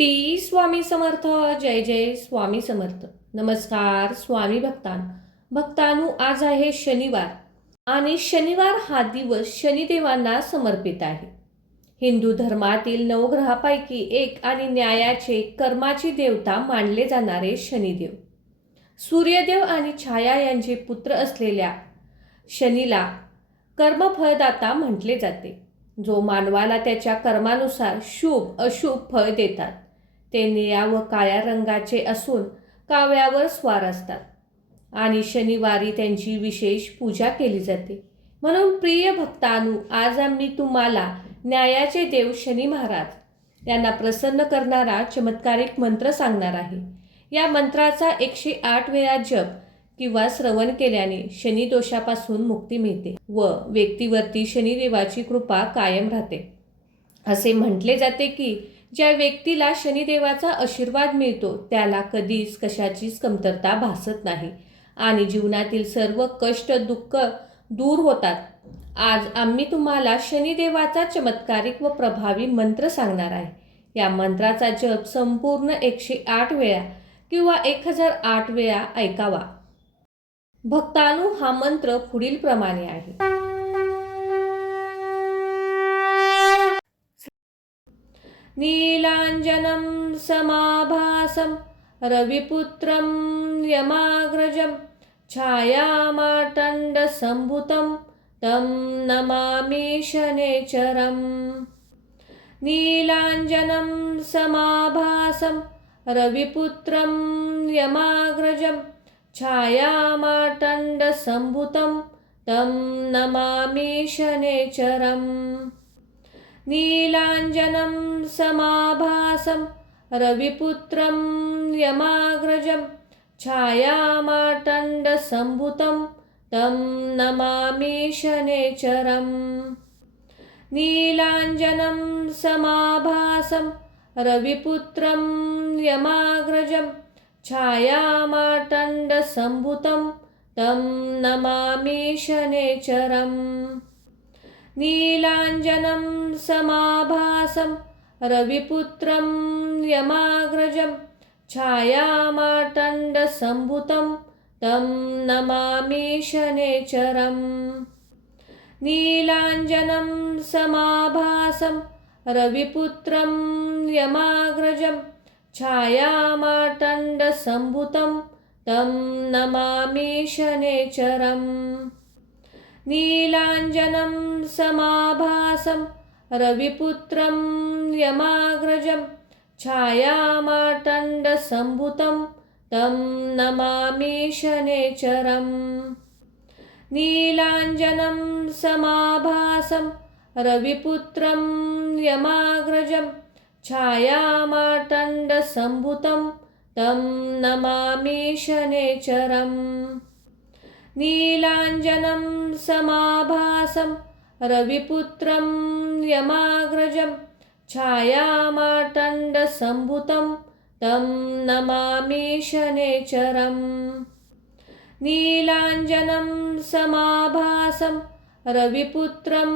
श्री स्वामी समर्थ. जय जय स्वामी समर्थ. नमस्कार स्वामी भक्तांनो, आज आहे शनिवार आणि शनिवार हा दिवस शनिदेवांना समर्पित आहे. हिंदू धर्मातील नवग्रहापैकी एक आणि न्यायाचे कर्माची देवता मानले जाणारे शनिदेव, सूर्यदेव आणि छाया यांचे पुत्र असलेल्या शनीला कर्मफळदाता म्हटले जाते. जो मानवाला त्याच्या कर्मानुसार शुभ अशुभ फळ देतात. ते निळ्या व काळ्या रंगाचे असून कावळ्यावर स्वार असतात आणि शनिवारी त्यांची विशेष पूजा केली जाते. म्हणून प्रिय भक्तांनो, आज आम्ही तुम्हाला न्यायाचे देव शनी महाराज यांना प्रसन्न करणारा चमत्कारिक मंत्र सांगणार आहे. या मंत्राचा 108 वेळा जप किंवा श्रवण केल्याने शनी दोषापासून मुक्ती मिळते व व्यक्तीवरती शनिदेवाची कृपा कायम राहते. असे म्हटले जाते की ज्या व्यक्तीला शनिदेवाचा आशीर्वाद मिळतो त्याला कधीच कशाचीच कमतरता भासत नाही आणि जीवनातील सर्व कष्ट दुःख दूर होतात. आज आम्ही तुम्हाला शनिदेवाचा चमत्कारिक व प्रभावी मंत्र सांगणार आहे. या मंत्राचा जप संपूर्ण 108 वेळा किंवा 1008 वेळा ऐकावा. भक्तांनो, हा मंत्र पुढील प्रमाणे आहे. नीलांजनं समाभासं रविपुत्रं यमाग्रजं छायामार्तण्डसम्भुतं तं नमामि शनैश्चरम्. नीलांजनं समाभासं रविपुत्रं यमाग्रजं छायामार्तण्डसम्भुतं तं नमामि शनैश्चरम्. नीलांजनं समाभासं रविपुत्रं यमाग्रजं छायामार्तण्डसम्भुतं तं नमामि शनैश्चरम्. नीलांजनं समाभासं रविपुत्रं यमाग्रजं छायामार्तण्डसम्भुतं तं नमामि शनैश्चरम्. नीलांजनं समाभासं रविपुत्रं यमाग्रजं छायामार्तण्डसम्भुतं तं नमामि शनैश्चरम्. नीलांजनं समाभासं रविपुत्रं यमाग्रजं छायामार्तण्डसम्भुतं तं नमामि शनैश्चरम्. नीलांजनं समाभासं रविपुत्रं यमाग्रजं छायामार्तण्डसम्भुतं तं नमामि शनैश्चरम्. नीलांजनं समाभासं रविपुत्रं यमाग्रजं छायामार्तण्डसम्भुतं तं नमामि शनैश्चरम्. नीलांजनं समाभासं रविपुत्रं यमाग्रजं छायामार्तण्डसम्भुतं तं नमामि शनैश्चरम्. नीलांजनं समाभासं रविपुत्रं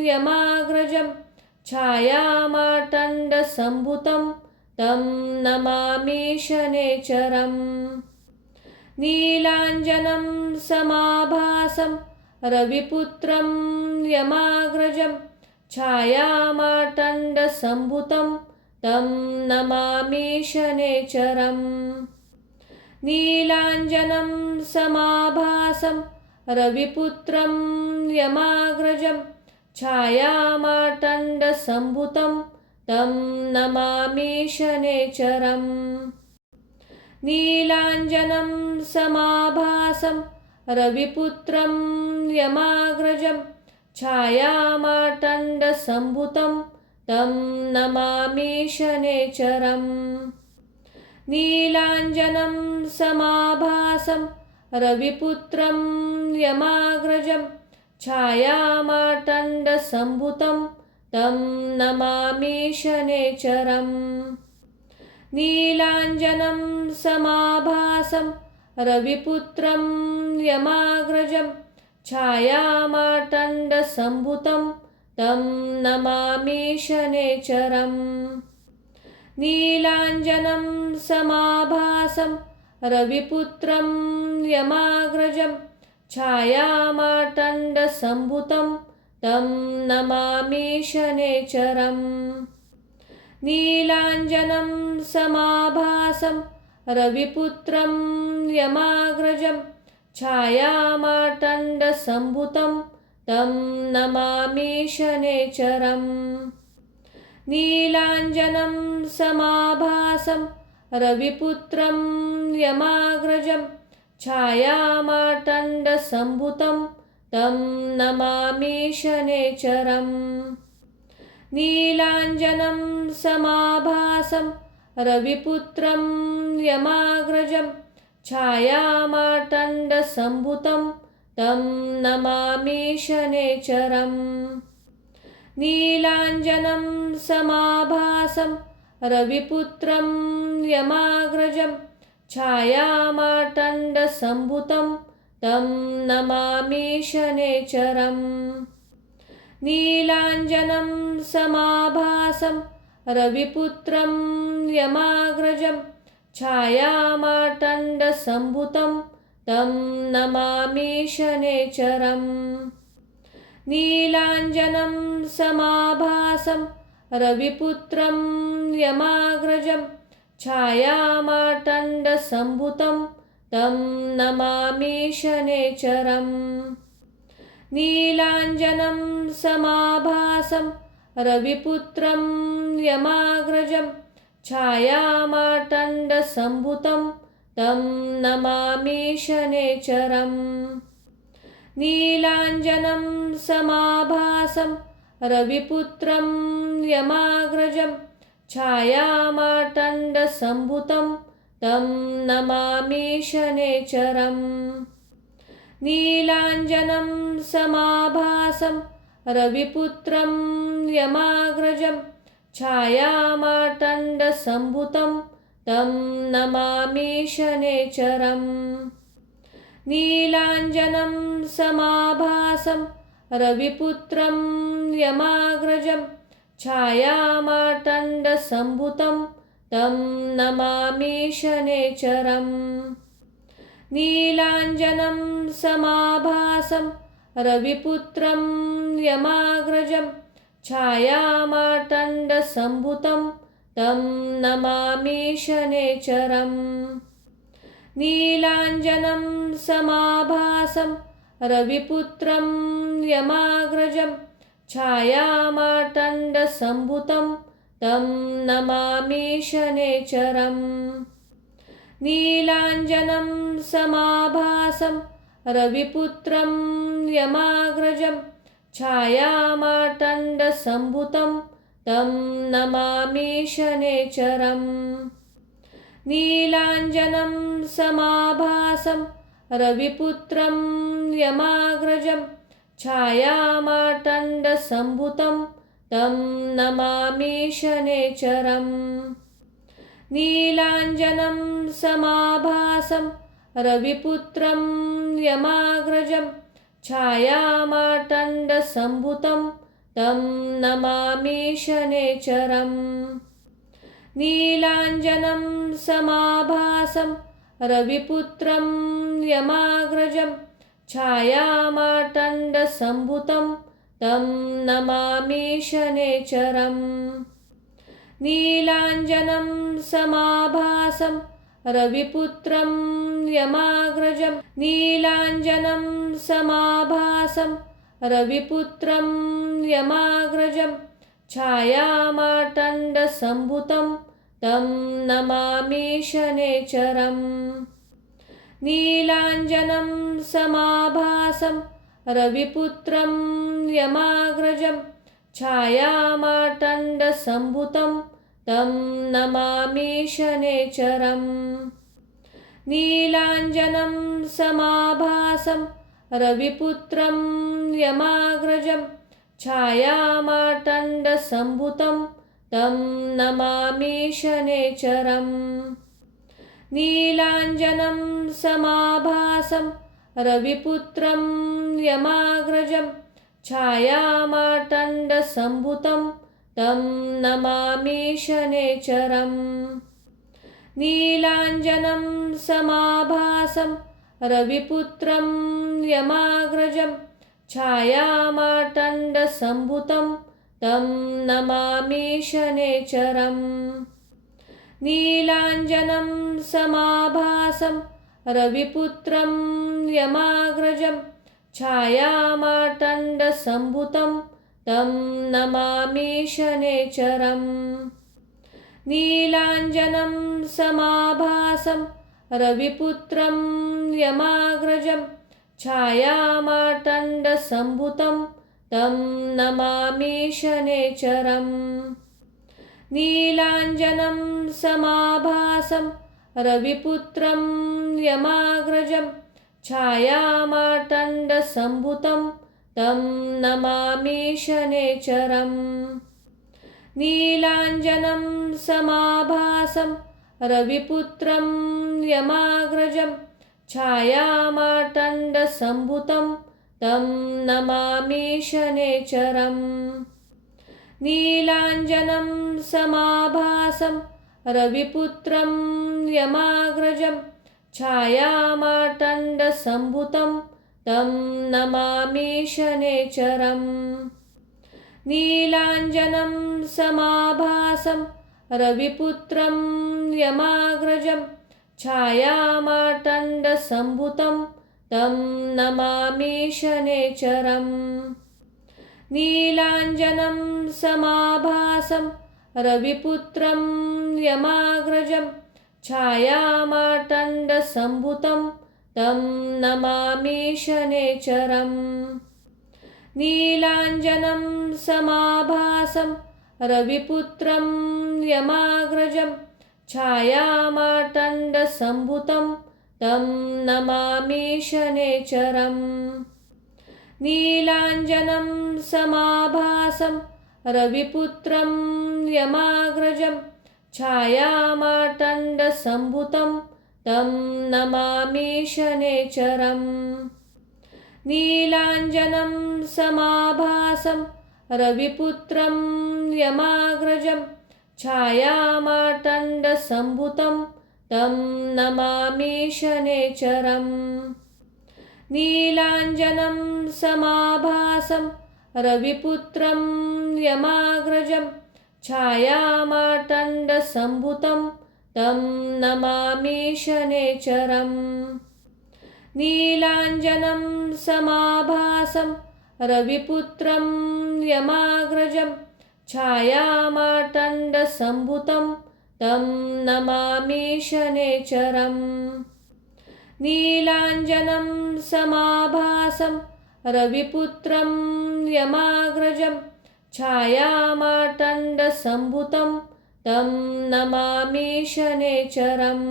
यमाग्रजं छायामार्तण्डसम्भुतं तं नमामि शनैश्चरम्. नीलांजनं समाभासं रविपुत्रं यमाग्रजं छायामार्तण्डसम्भुतं तं नमामि शनैश्चरम्. नीलांजनं समाभासं रविपुत्रं यमाग्रजं छायामार्तण्डसम्भुतं तं नमामि शनैश्चरम्. नीलांजनं समाभासं रविपुत्रं यमाग्रजं छायामार्तण्डसम्भुतं तं नमामि शनैश्चरम्. नीलांजनं समाभासं रविपुत्रं यमाग्रजं छायामार्तण्डसम्भुतं तं नमामि शनैश्चरम्. नीलांजनं समाभासं रविपुत्रं यमाग्रजं छायामार्तण्डसम्भुतं तं नमामि शनैश्चरम्. नीलाञ्जनं समाभासं रविपुत्रं यमाग्रजं छायामार्तण्डसम्भुतं तं नमामि शनैश्चरम्। नीलाञ्जनं समाभासं रविपुत्रं यमाग्रजं छायामार्तण्डसम्भुतं तं नमामि शनैश्चरम्। नीलाञ्जनं समाभासं रविपुत्रं यमाग्रजं छायामार्तण्डसम्भुतं तं नमामि शनैश्चरम्। नीलाञ्जनं समाभासं रविपुत्रं यमाग्रजं छायामार्तण्डसम्भुतं तं नमामि शनैश्चरम्। नीलाञ्जनं समाभासं रविपुत्रं यमाग्रजं छायामार्तण्डसम्भुतं तं नमामि शनैश्चरम्। नीलाञ्जनं समाभासं रविपुत्रं यमाग्रजं छायामार्तण्डसम्भुतं तं नमामि शनैश्चरम्। नीलाञ्जनं समाभासं रविपुत्रं यमाग्रजं छायामार्तण्डसम्भुतं तं नमामि शनैश्चरम्। नीलाञ्जनं समाभासं रविपुत्रं यमाग्रजं छायामार्तण्डसम्भुतं तं नमामि शनैश्चरम्। नीलाञ्जनं समाभासं रविपुत्रं यमाग्रजं छायामार्तण्डसम्भुतं तं नमामि शनैश्चरम्। नीलाञ्जनं समाभासं रविपुत्रं यमाग्रजं छायामार्तण्डसम्भुतं तं नमामि शनैश्चरम्। नीलाञ्जनं समाभासं रविपुत्रं यमाग्रजं छायामार्तण्डसम्भुतं तं नमामि शनैश्चरम्। नीलाञ्जनं समाभासं रविपुत्रं यमाग्रजं छायामार्तण्डसम्भुतं तं नमामि शनैश्चरम्। नीलाञ्जनं समाभासं रविपुत्रं यमाग्रजं छायामार्तण्डसम्भुतं तं नमामि शनैश्चरम्। नीलाञ्जनं समाभासं रविपुत्रं यमाग्रजं छायामार्तण्डसम्भुतं तं नमामि शनैश्चरम्। नीलाञ्जनं समाभासं रविपुत्रं यमाग्रजं छायामार्तण्डसम्भुतं तं नमामि शनैश्चरम्। नीलाञ्जनं समाभासं रविपुत्रं यमाग्रजं छायामार्तण्डसम्भुतं तं नमामि शनैश्चरम्। नीलाञ्जनं समाभासं रविपुत्रं यमाग्रजं छायामार्तण्डसम्भुतं तं नमामि शनैश्चरम्। नीलाञ्जनं समाभासं रविपुत्रं यमाग्रजं नीलाञ्जनं समाभासं रविपुत्रं यमाग्रजं छायामार्तण्डसम्भुतं तं नमामि शनैश्चरम्। नीलाञ्जनं समाभासं रविपुत्रं यमाग्रजं छायामार्तण्डसम्भुतं तं नमामि शनैश्चरम्। नीलाञ्जनं समाभासं रविपुत्रं यमाग्रजं छायामार्तण्डसम्भुतं तं नमामि शनैश्चरम्। नीलाञ्जनं समाभासं रविपुत्रं यमाग्रजं छायामार्तण्डसम्भुतं तं नमामि शनेचरम्। नीलाञ्जनं समाभासं रविपुत्रं यमाग्रजं छायामार्तण्डसम्भुतं तं नमामि शनेचरम्। नीलाञ्जनं समाभासं रविपुत्रं यमाग्रजं छायामार्तण्डसम्भुतं तं नमामि शनेचरम्। नीलाञ्जनं समाभासं रविपुत्रं यमाग्रजं छायामार्तण्डसम्भुतं तं नमामि शनेचरम्। नीलाञ्जनं समाभासं रविपुत्रं यमाग्रजं छायामार्तण्डसम्भुतं तं नमामि शनेचरम्। नीलाञ्जनं समाभासं रविपुत्रं यमाग्रजं छायामार्तण्डसम्भुतं तं नमामि शनेचरम्। नीलाञ्जनं समाभासं रविपुत्रं यमाग्रजं छायामार्तण्डसम्भुतं तं नमामि शनेचरम्। नीलाञ्जनं समाभासं रविपुत्रं यमाग्रजं छायामार्तण्डसम्भुतं तं नमामि शनेचरम्। नीलाञ्जनं समाभासं रविपुत्रं यमाग्रजं छायामार्तण्डसम्भुतं तं नमामि शनेचरम्। नीलाञ्जनं समाभासं रविपुत्रं यमाग्रजं छायामार्तण्डसम्भुतं तं नमामि शनेचरम्। नीलाञ्जनं समाभासं रविपुत्रं यमाग्रजं छायामार्तण्डसम्भुतं तं नमामि शनेचरम्। नीलाञ्जनं समाभासं रविपुत्रं यमाग्रजं छायामार्तण्डसम्भुतं तं नमामि शनेचरम्। नीलाञ्जनं समाभासं रविपुत्रं यमाग्रजं छायामार्तण्डसम्भुतं तं नमामि शनेचरम्। नीलाञ्जनं समाभासं रविपुत्रं यमाग्रजं छायामार्तण्डसम्भुतं तं नमामि शनेचरम्। नीलाञ्जनं समाभासं रविपुत्रं यमाग्रजं छायामार्तण्डसम्भुतं तं नमामि शनेचरम्।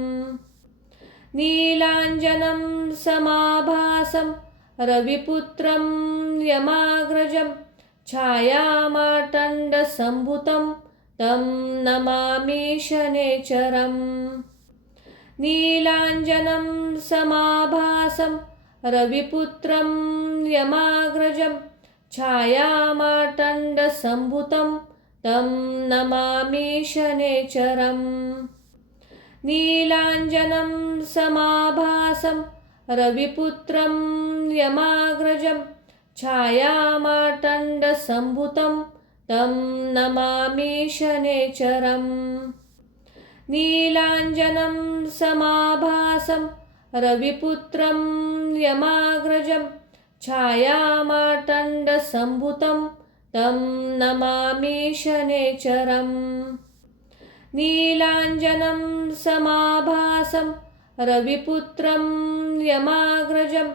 नीलाञ्जनं समाभासं रविपुत्रं यमाग्रजं छायामार्तण्डसम्भुतं तं नमामि शनेचरम्। नीलाञ्जनं समाभासं रविपुत्रं यमाग्रजं छायामार्तण्डसम्भुतं तं नमामि शनेचरम्। नीलाञ्जनं समाभासं रविपुत्रं यमाग्रजं छायामार्तण्डसम्भुतं तं नमामि शनेचरम्। नीलाञ्जनं समाभासं रविपुत्रं यमाग्रजं छायामार्तण्डसम्भुतं तं नमामि शनेचरम्। नीलाञ्जनं समाभासं रविपुत्रं यमाग्रजं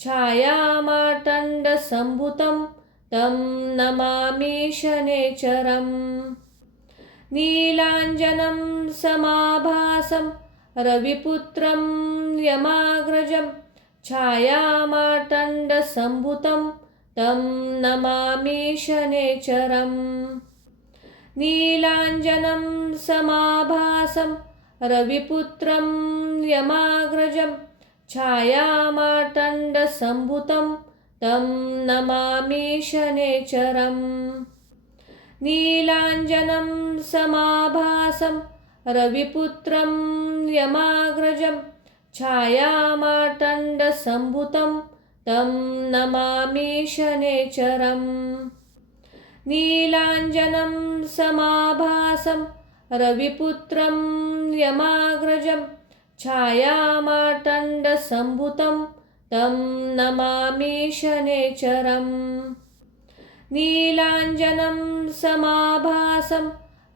छायामार्तण्डसम्भुतं तं नमामि शनेचरम्। नीलाञ्जनं समाभासं रविपुत्रं यमाग्रजं छायामार्तण्डसम्भुतं तं नमामि शनेचरम्। नीलाञ्जनं समाभासं रविपुत्रं यमाग्रजं छायामार्तण्डसम्भुतं तं नमामि शनेचरम्। नीलाञ्जनं समाभासं रविपुत्रं यमाग्रजं छायामार्तण्डसम्भुतं तं नमामि शनैश्चरम्। नीलाञ्जनं समाभासं रविपुत्रं यमाग्रजं छायामार्तण्डसम्भुतं तं नमामि शनैश्चरम्। नीलाञ्जनं समाभासं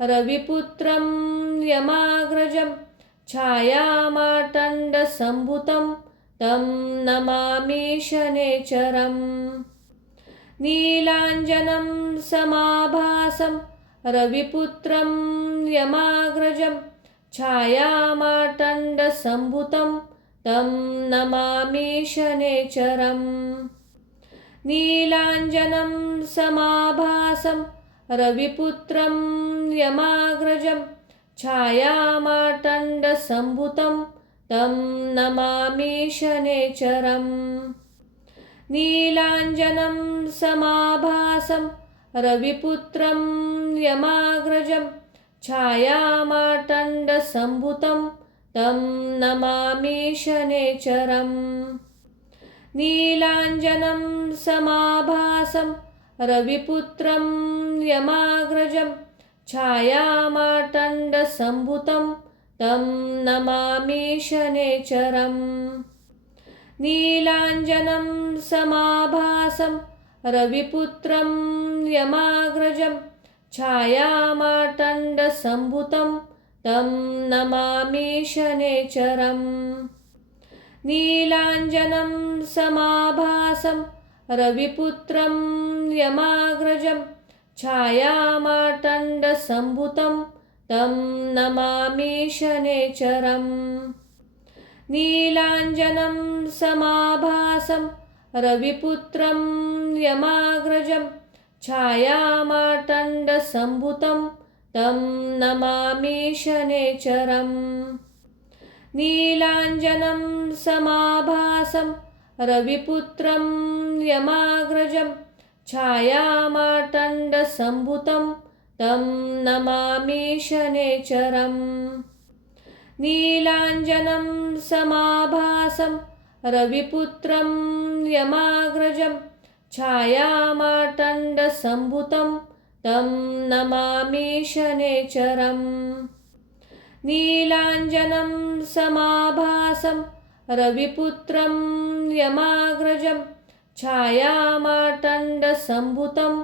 रविपुत्रं यमाग्रजं छायामार्तण्डसम्भुतं तं नमामि शनैश्चरम्। नीलाञ्जनं समाभासं रविपुत्रं यमाग्रजं छायामार्तण्डसम्भुतं तं नमामि शनैश्चरम्। नीलाञ्जनं समाभासं रविपुत्रं यमाग्रजं छायामार्तण्डसम्भुतं तं नमामि शनैश्चरम्। नीलाञ्जनं समाभासं रविपुत्रं यमाग्रजं छायामार्तण्डसम्भुतं तं नमामि शनैश्चरम्। नीलाञ्जनं समाभासं रविपुत्रं यमाग्रजं छायामार्तण्डसम्भुतं तं नमामि शनैश्चरम्। नीलाञ्जनं समाभासं रविपुत्रं यमाग्रजं छायामार्तण्डसम्भुतं तं नमामि शनैश्चरम्। नीलाञ्जनं समाभासं रविपुत्रं यमाग्रजं छायामार्तण्डसम्भुतं तं नमामि शनैश्चरम्। नीलाञ्जनं समाभासं रविपुत्रं यमाग्रजं छायामार्तण्डसम्भुतं तं नमामि शनैश्चरम्। नीलाञ्जनं समाभासं रविपुत्रं यमाग्रजं छायामार्तण्डसम्भुतं तं नमामि शनैश्चरम्। नीलाञ्जनं समाभासं रविपुत्रं यमाग्रजं छायामार्तण्डसम्भुतं तं नमामि शनैश्चरम्। नीलाञ्जनं समाभासं रविपुत्रं यमाग्रजं छायामार्तण्डसम्भुतं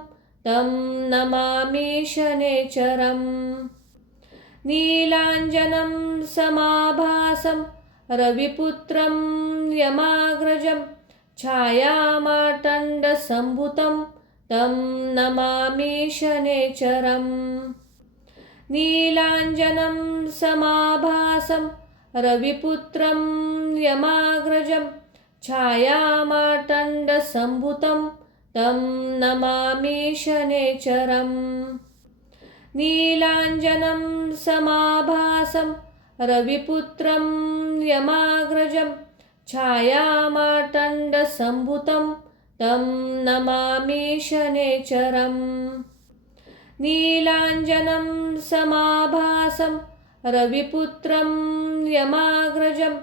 तं नमामि शनैश्चरम्। नीलाञ्जनं समाभासं रविपुत्रं यमाग्रजं छायामार्तण्डसम्भुतं तं नमामि शनैश्चरम्। नीलाञ्जनं समाभासं रविपुत्रं यमाग्रजं छायामार्तण्डसम्भुतं तं नमामि शनैश्चरम्। नीलाञ्जनं समाभासं रविपुत्रं यमाग्रजं छायामार्तण्डसम्भुतं तं नमामि शनैश्चरम्। नीलाञ्जनं समाभासं रविपुत्रं यमाग्रजं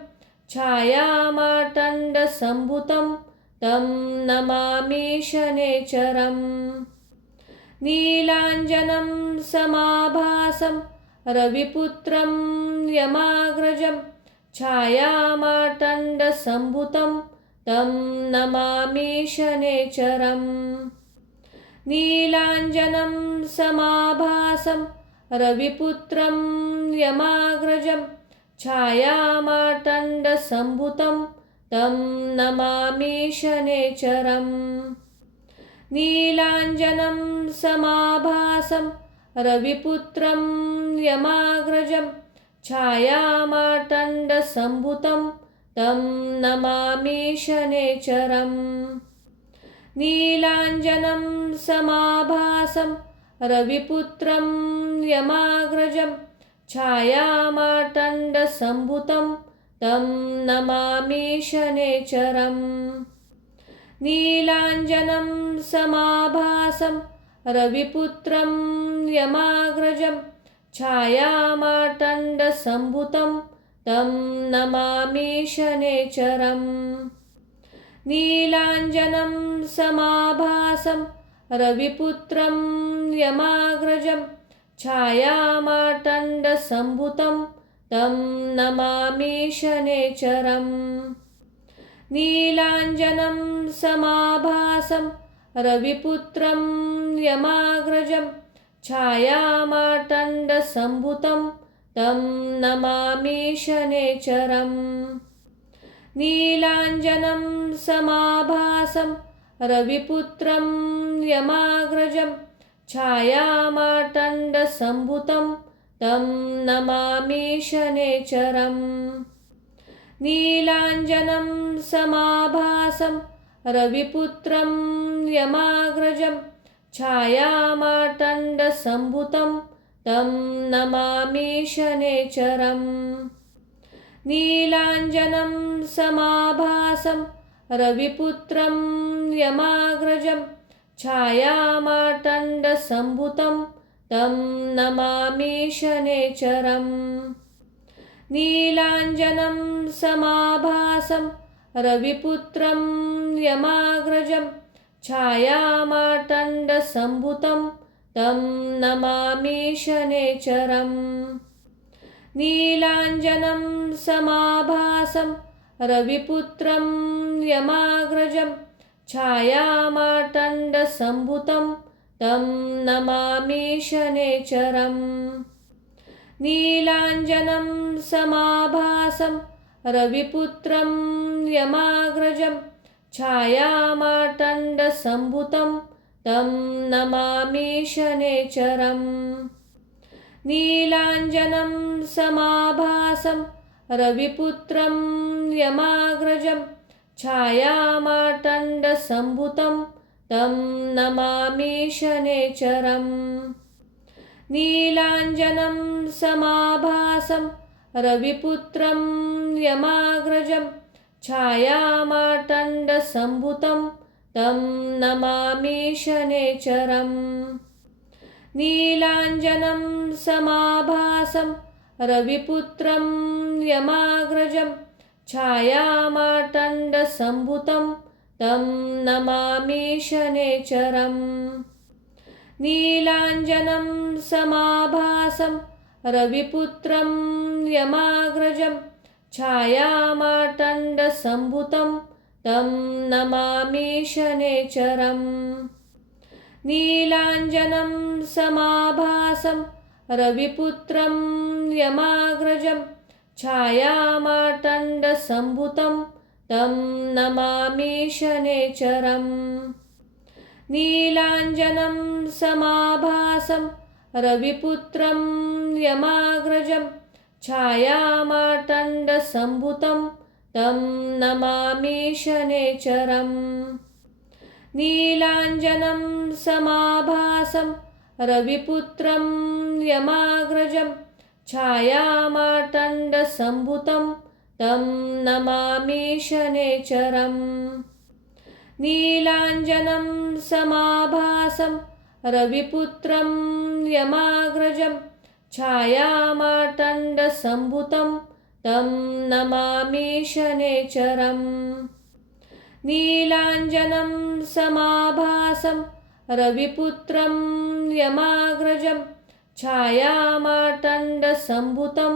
छायामार्तण्डसम्भुतं तं नमामि शनैश्चरम्। नीलाञ्जनं समाभासं रविपुत्रं यमाग्रजं छायामार्तण्डसम्भुतं तं नमामि शनैश्चरम्। नीलाञ्जनं समाभासं रविपुत्रं यमाग्रजं छायामार्तण्डसम्भुतं तं नमामि शनैश्चरम्। नीलाञ्जनं समाभासं रविपुत्रं यमाग्रजं छायामार्तण्डसम्भुतं तं नमामि शनैश्चरम्। नीलाञ्जनं समाभासं रविपुत्रं यमाग्रजं छायामार्तण्डसम्भुतं तं नमामि शनैश्चरम्। नीलाञ्जनं समाभासं रविपुत्रं यमाग्रजं छायामार्तण्डसम्भुतं तं नमामि शनेश्वरम्। नीलाञ्जनं समाभासं रविपुत्रं यमाग्रजं छायामार्तण्डसम्भुतं तं नमामि शनेश्वरम्। नीलाञ्जनं समाभासं रविपुत्रं यमाग्रजं छायामार्तण्डसम्भुतं तं नमामि शनेश्वरम्। नीलाञ्जनं समाभासं रविपुत्रं यमाग्रजं छायामार्तण्डसम्भुतं तं नमामि शनेश्वरम्। नीलाञ्जनं समाभासं रविपुत्रं यमाग्रजं छायामार्तण्डसम्भुतं तं नमामि शनेश्वरम्। नीलाञ्जनं समाभासं रविपुत्रं यमाग्रजं छायामार्तण्डसम्भुतं तं नमामि शनेश्वरम्। नीलाञ्जनं समाभासं रविपुत्रं यमाग्रजं छायामार्तण्डसम्भुतं तं नमामि शनेश्वरम्। नीलाञ्जनं समाभासं रविपुत्रं यमाग्रजं छायामार्तण्डसम्भुतं तं नमामि शनेश्वरम्। नीलाञ्जनं समाभासं रविपुत्रं यमाग्रजं छायामार्तण्डसम्भुतं तं नमामि शनेश्वरम्। नीलाञ्जनं समाभासं रविपुत्रं यमाग्रजं छायामार्तण्डसम्भुतं तं नमामि शनेश्वरम्। नीलाञ्जनं समाभासं रविपुत्रं यमाग्रजं छायामार्तण्डसम्भुतं तं नमामि शनेश्वरम्। नीलाञ्जनं समाभासं रविपुत्रं यमाग्रजं छायामार्तण्डसम्भुतं तं नमामि शनेश्वरम्। नीलाञ्जनं समाभासं रविपुत्रं यमाग्रजं छायामार्तण्डसम्भुतं तं नमामि शनेश्वरम्। नीलाञ्जनं समाभासं रविपुत्रं यमाग्रजं छायामार्तण्डसम्भुतं तं नमामि शनेश्वरम्। नीलाञ्जनं समाभासं रविपुत्रं यमाग्रजं छायामार्तण्डसम्भुतं तं नमामि शनेश्वरम्। नीलाञ्जनं समाभासं रविपुत्रं यमाग्रजं छायामार्तण्डसम्भुतं तं नमामि शनेश्वरम्। नीलाञ्जनं समाभासं रविपुत्रं यमाग्रजं छायामार्तण्डसम्भुतं तं नमामि शनेश्वरम्। नीलाञ्जनं समाभासं रविपुत्रं यमाग्रजं छायामार्तण्डसम्भुतं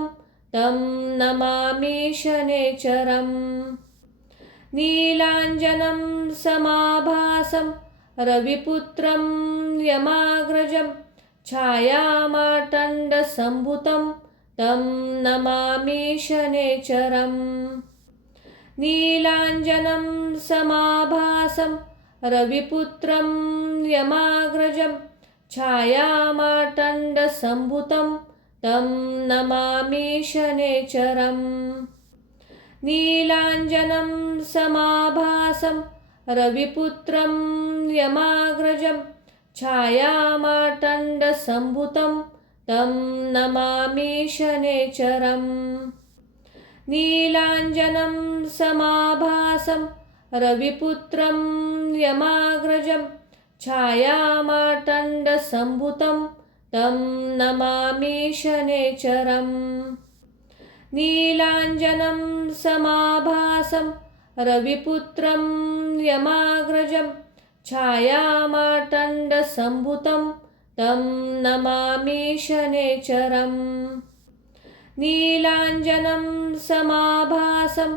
तं नमामि शनेश्वरम्। नीलाञ्जनं समाभासं रविपुत्रं यमाग्रजं छायामार्तण्डसम्भुतं तं नमामि शनेश्वरम्। नीलाञ्जनं समाभासं रविपुत्रं यमाग्रजं छायामार्तण्डसम्भुतं तं नमामि शनेश्वरम्। नीलाञ्जनं समाभासं रविपुत्रं यमाग्रजं छायामार्तण्डसम्भुतं तं नमामि शनेश्वरम्। नीलाञ्जनं समाभासं रविपुत्रं यमाग्रजं छायामार्तण्डसम्भुतं तं नमामि शनेचरम्। नीलाञ्जनं समाभासं रविपुत्रं यमाग्रजं छायामार्तण्डसम्भुतं तं नमामि शनेचरम्। नीलाञ्जनं समाभासं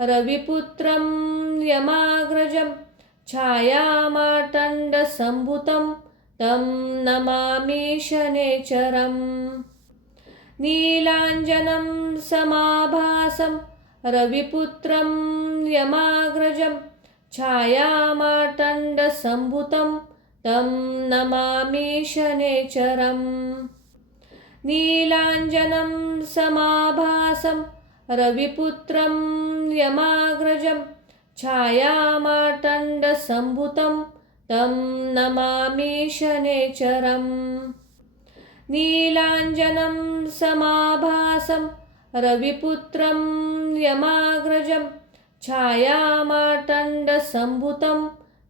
रविपुत्रं यमाग्रजं छायामार्तण्डसम्भुतं तं नमामि शनेचरम्। नीलाञ्जनं समाभासं रविपुत्रं यमाग्रजं छायामार्तण्डसम्भुतं तं नमामि शनेचरम्। नीलाञ्जनं समाभासं रविपुत्रं यमाग्रजं छायामार्तण्डसम्भुतं तं नमामि शनेचरम्। नीलाञ्जनं समाभासं रविपुत्रं यमाग्रजं छायामार्तण्डसम्भुतं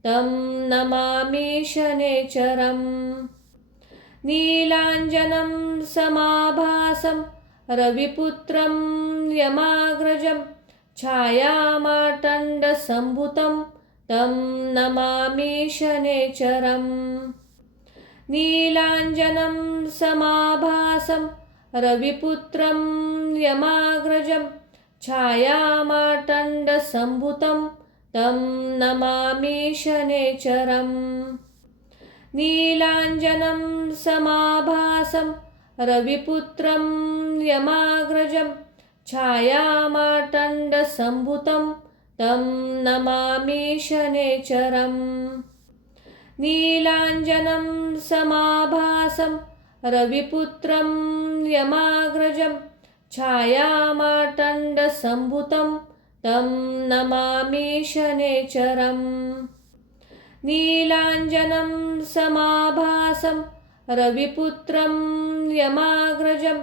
तं नमामि शनेचरम्। नीलाञ्जनं समाभासं रविपुत्रं यमाग्रजं छायामार्तण्डसम्भुतं तं नमामि शनेचरम्। नीलाञ्जनं समाभासं रविपुत्रं यमाग्रजं छायामार्तण्डसम्भुतं तं नमामि शनेचरम्। नीलाञ्जनं समाभासं रविपुत्रं यमाग्रजं छायामार्तण्डसम्भुतं तं नमामि शनेचरम्। नीलाञ्जनं समाभासं रविपुत्रं यमाग्रजं छायामार्तण्डसम्भुतं तं नमामि शनेचरम्। नीलाञ्जनं समाभासं रविपुत्रं यमाग्रजं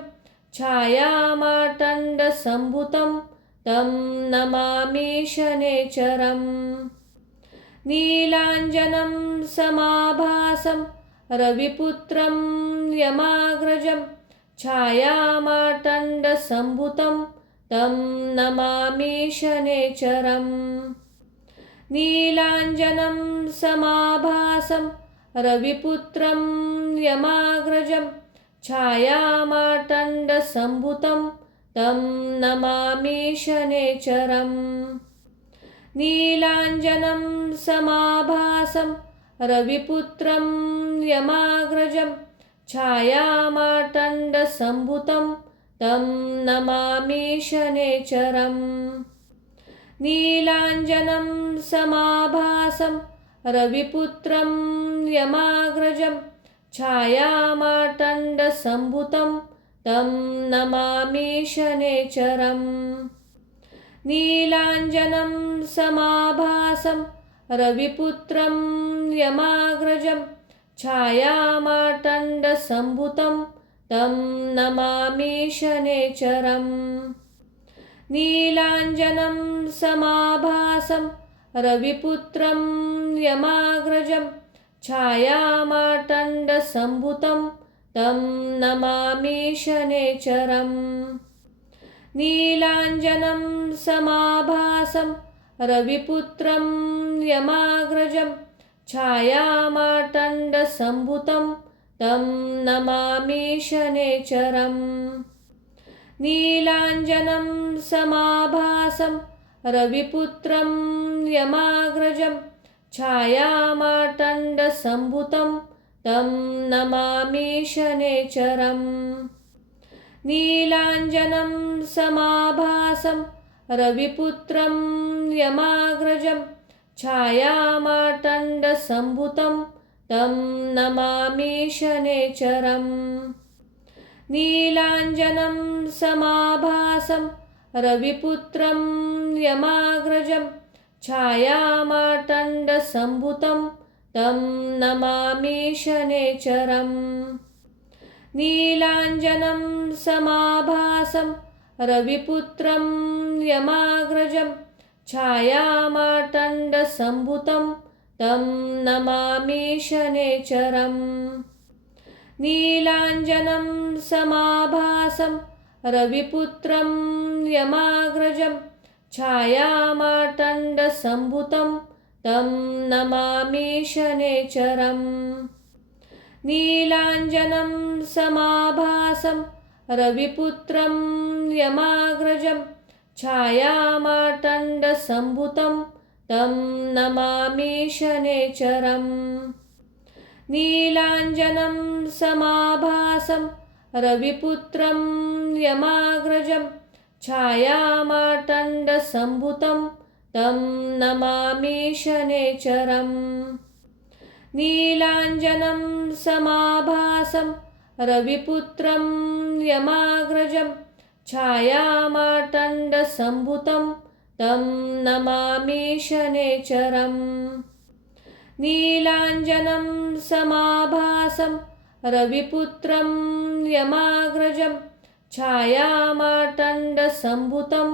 छायामार्तण्डसम्भुतं तं नमामि शनेचरम्। नीलाञ्जनं समाभासं रविपुत्रं यमाग्रजं छायामार्तण्डसम्भुतं तं नमामि शनेचरम्। नीलाञ्जनं समाभासं रविपुत्रं यमाग्रजं छायामार्तण्डसम्भुतं तं नमामि शनेचरम्। नीलाञ्जनं समाभासं रविपुत्रं यमाग्रजं छायामार्तण्डसम्भुतं तं नमामि शनेचरम्। नीलाञ्जनं समाभासं रविपुत्रं यमाग्रजं छायामार्तण्डसम्भुतं तं नमामि शनेचरम्। नीलाञ्जनं समाभासं रविपुत्रं यमाग्रजं छायामार्तण्डसम्भुतं तं नमामि शनेचरम्। नीलाञ्जनं समाभासं रविपुत्रं यमाग्रजं छायामार्तण्डसम्भुतं तं नमामि शनेचरम्। नीलाञ्जनं समाभासं रविपुत्रं यमाग्रजं छायामार्तण्डसम्भुतं तं नमामि शनेचरम्। नीलाञ्जनं समाभासं रविपुत्रं यमाग्रजं छायामार्तण्डसम्भुतं तं नमामि शनेचरम्। नीलाञ्जनं समाभासं रविपुत्रं यमाग्रजं छायामार्तण्डसम्भुतं तं नमामि शनेचरम्। नीलाञ्जनं समाभासं रविपुत्रं यमाग्रजं छायामार्तण्डसम्भुतं तं नमामि शनेचरम्। नीलाञ्जनं समाभासं रविपुत्रं यमाग्रजं छायामार्तण्डसम्भुतं तं नमामि शनेचरम्। नीलाञ्जनं समाभासं रविपुत्रं यमाग्रजं छायामार्तण्डसम्भुतं तं नमामि शनैश्चरम्। नीलाञ्जनं समाभासं रविपुत्रं यमाग्रजं छायामार्तण्डसम्भुतं तं नमामि शनैश्चरम्। नीलाञ्जनं समाभासं रविपुत्रं यमाग्रजं छायामार्तण्डसम्भुतं तं नमामि शनैश्चरम्। नीलाञ्जनं समाभासं रविपुत्रं यमाग्रजं छायामार्तण्डसम्भुतं तं नमामि शनैश्चरम्। नीलाञ्जनं समाभासं रविपुत्रं यमाग्रजं छायामार्तण्डसम्भुतं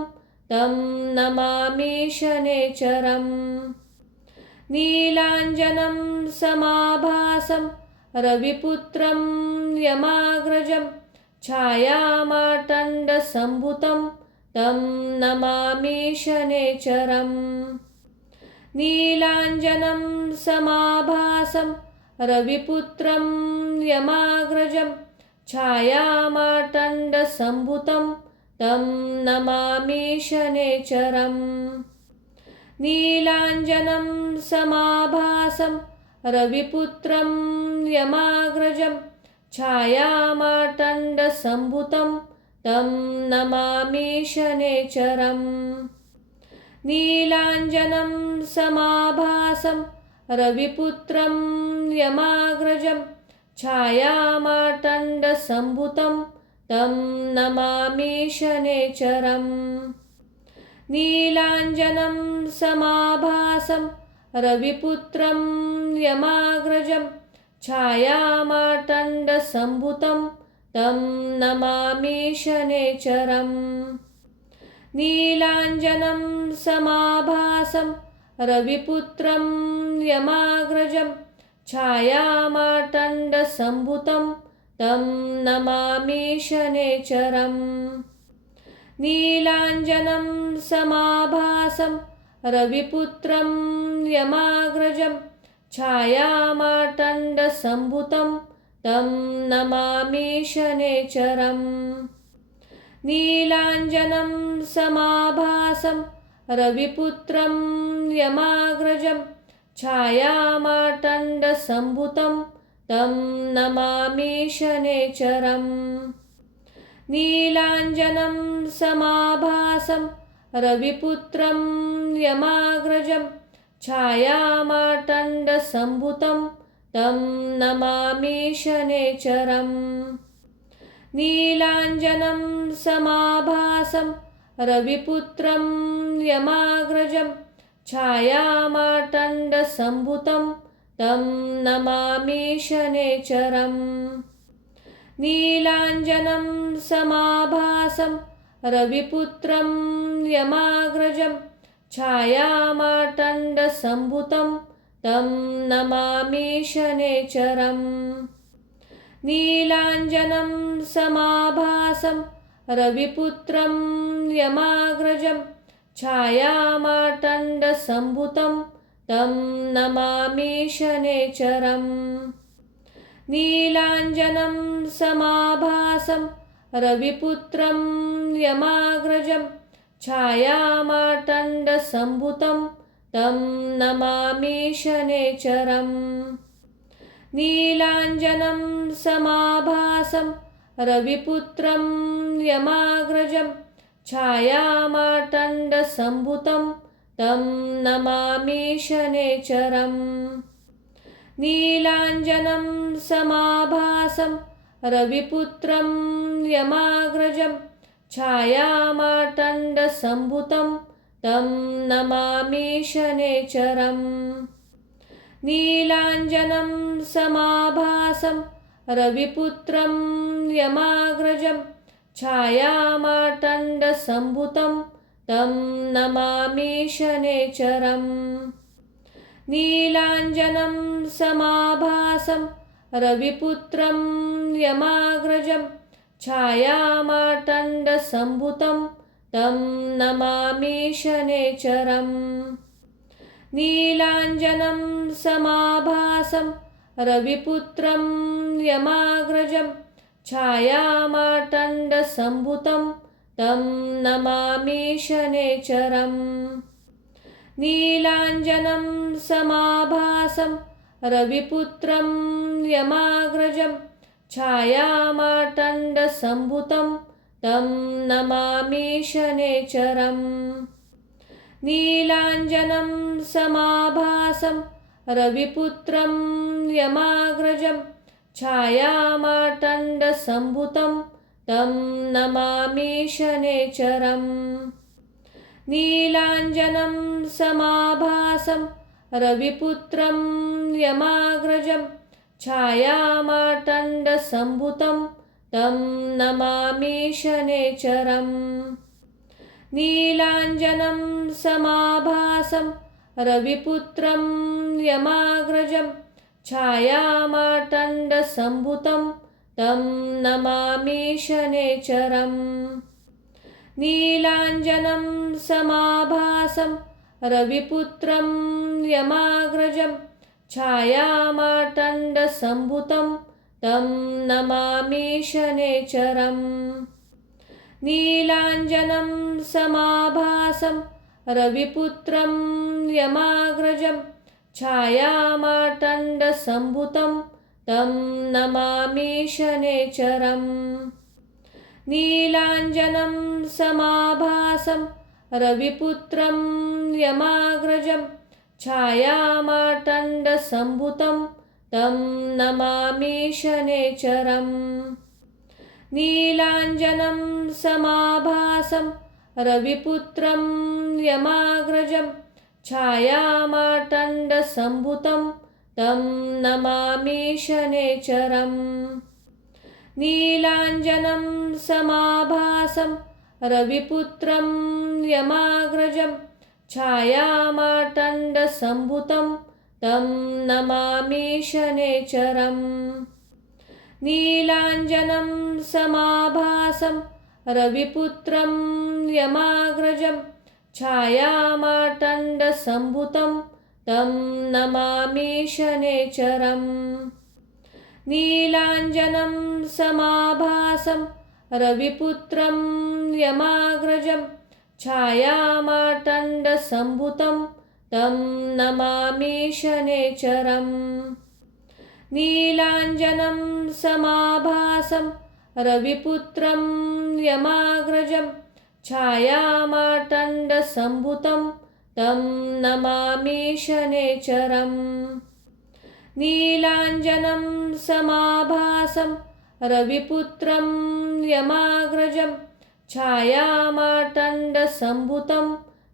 तं नमामि शनैश्चरम्। नीलाञ्जनं समाभासं रविपुत्रं यमाग्रजं छायामार्तण्डसम्भुतं तं नमामि शनैश्चरम्। नीलाञ्जनं समाभासं रविपुत्रं यमाग्रजं छायामार्तण्डसम्भुतं तं नमामि शनैश्चरम्। नीलाञ्जनं समाभासं रविपुत्रं यमाग्रजं छायामार्तण्डसम्भुतं तं नमामि शनैश्चरम्। नीलाञ्जनं समाभासं रविपुत्रं यमाग्रजं छायामार्तण्डसम्भुतं तं नमामि शनैश्चरम्। नीलाञ्जनं समाभासं रविपुत्रं यमाग्रजं छायामार्तण्डसम्भुतं तं नमामि शनैश्चरम्। नीलाञ्जनं समाभासं रविपुत्रं यमाग्रजं छायामार्तण्डसम्भुतं तं नमामि शनैश्चरम्। नीलाञ्जनं समाभासं रविपुत्रं यमाग्रजं छायामार्तण्डसम्भुतं तं नमामि शनैश्चरम्। नीलाञ्जनं समाभासं रविपुत्रं यमाग्रजं छायामार्तण्डसम्भुतं तं नमामि शनैश्चरम्। नीलाञ्जनं समाभासं रविपुत्रं यमाग्रजं छायामार्तण्डसम्भुतं तं नमामि शनैश्चरम्। नीलाञ्जनं समाभासं रविपुत्रं यमाग्रजं छायामार्तण्डसम्भुतं तं नमामि शनैश्चरम्। नीलाञ्जनं समाभासं रविपुत्रं यमाग्रजं छायामार्तण्डसम्भुतं तं नमामि शनैश्चरम्। नीलाञ्जनं समाभासं रविपुत्रं यमाग्रजं छायामार्तण्डसम्भुतं तं नमामि शनैश्चरम्। नीलाञ्जनं समाभासं रविपुत्रं यमाग्रजं छायामार्तण्डसम्भुतं तं नमामि शनैश्चरम्। नीलाञ्जनं समाभासं रविपुत्रं यमाग्रजं छायामार्तण्डसम्भुतं तं नमामि शनैश्चरम्। नीलाञ्जनं समाभासं रविपुत्रं यमाग्रजं छायामार्तण्डसम्भुतं तं नमामि शनैश्चरम्। नीलाञ्जनं समाभासं रविपुत्रं यमाग्रजं छायामार्तण्डसम्भुतं तं नमामि शनैश्चरम्। नीलाञ्जनं समाभासं रविपुत्रं यमाग्रजं छायामार्तण्डसम्भूतं तं नमामि शनैश्चरम्। नीलाञ्जनं समाभासं रविपुत्रं यमाग्रजं छायामार्तण्डसम्भूतं तं नमामि शनैश्चरम्। नीलाञ्जनं समाभासं रविपुत्रं यमाग्रजं छायामार्तण्डसम्भूतं तं नमामि शनैश्चरम्। नीलाञ्जनं समाभासं रविपुत्रं यमाग्रजं छायामार्तण्डसम्भूतं तं नमामि शनैश्चरम्। नीलाञ्जनं समाभासं रविपुत्रं यमाग्रजं छायामार्तण्डसम्भूतं तं नमामि शनैश्चरम्। नीलाञ्जनं समाभासं रविपुत्रं यमाग्रजं छायामार्तण्डसम्भूतं तं नमामि शनैश्चरम्। नीलाञ्जनं समाभासं रविपुत्रं यमाग्रजं छायामार्तण्डसम्भूतं तं नमामि शनैश्चरम्। नीलाञ्जनं समाभासं रविपुत्रं यमाग्रजं छायामार्तण्डसम्भूतं तं नमामि शनैश्चरम्। नीलाञ्जनं समाभासं रविपुत्रं यमाग्रजं छायामार्तण्डसम्भूतं तं नमामि शनैश्चरम्। नीलाञ्जनं समाभासं रविपुत्रं यमाग्रजं छायामार्तण्डसम्भूतं तं नमामि शनैश्चरम्। नीलाञ्जनं समाभासं रविपुत्रं यमाग्रजं छायामार्तण्डसम्भूतं तं नमामि शनैश्चरम्। नीलाञ्जनं समाभासं रविपुत्रं यमाग्रजं छायामार्तण्डसम्भूतं तं नमामि शनैश्चरम्। नीलाञ्जनं समाभासं रविपुत्रं यमाग्रजं छायामार्तण्डसम्भूतं तं नमामि शनैश्चरम्। नीलाञ्जनं समाभासं रविपुत्रं यमाग्रजं छायामार्तण्डसम्भूतं तं नमामि शनैश्चरम्। नीलाञ्जनं समाभासं रविपुत्रं यमाग्रजं छायामार्तण्डसम्भूतं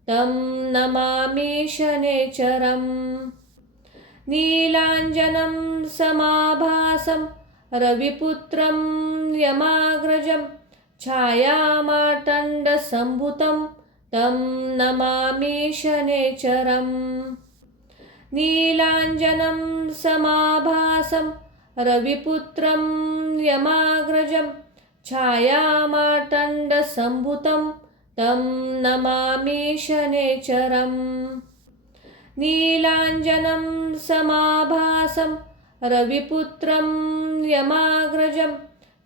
तं नमामि शनैश्चरम्। नीलाञ्जनं समाभासं रविपुत्रं यमाग्रजं छायामार्तण्डसम्भूतं तं नमामि शनैश्चरम्। नीलाञ्जनं समाभासं रविपुत्रं यमाग्रजं छायामार्तण्डसम्भूतं तं नमामि शनैश्चरम्। नीलाञ्जनं समाभासं रविपुत्रं यमाग्रजं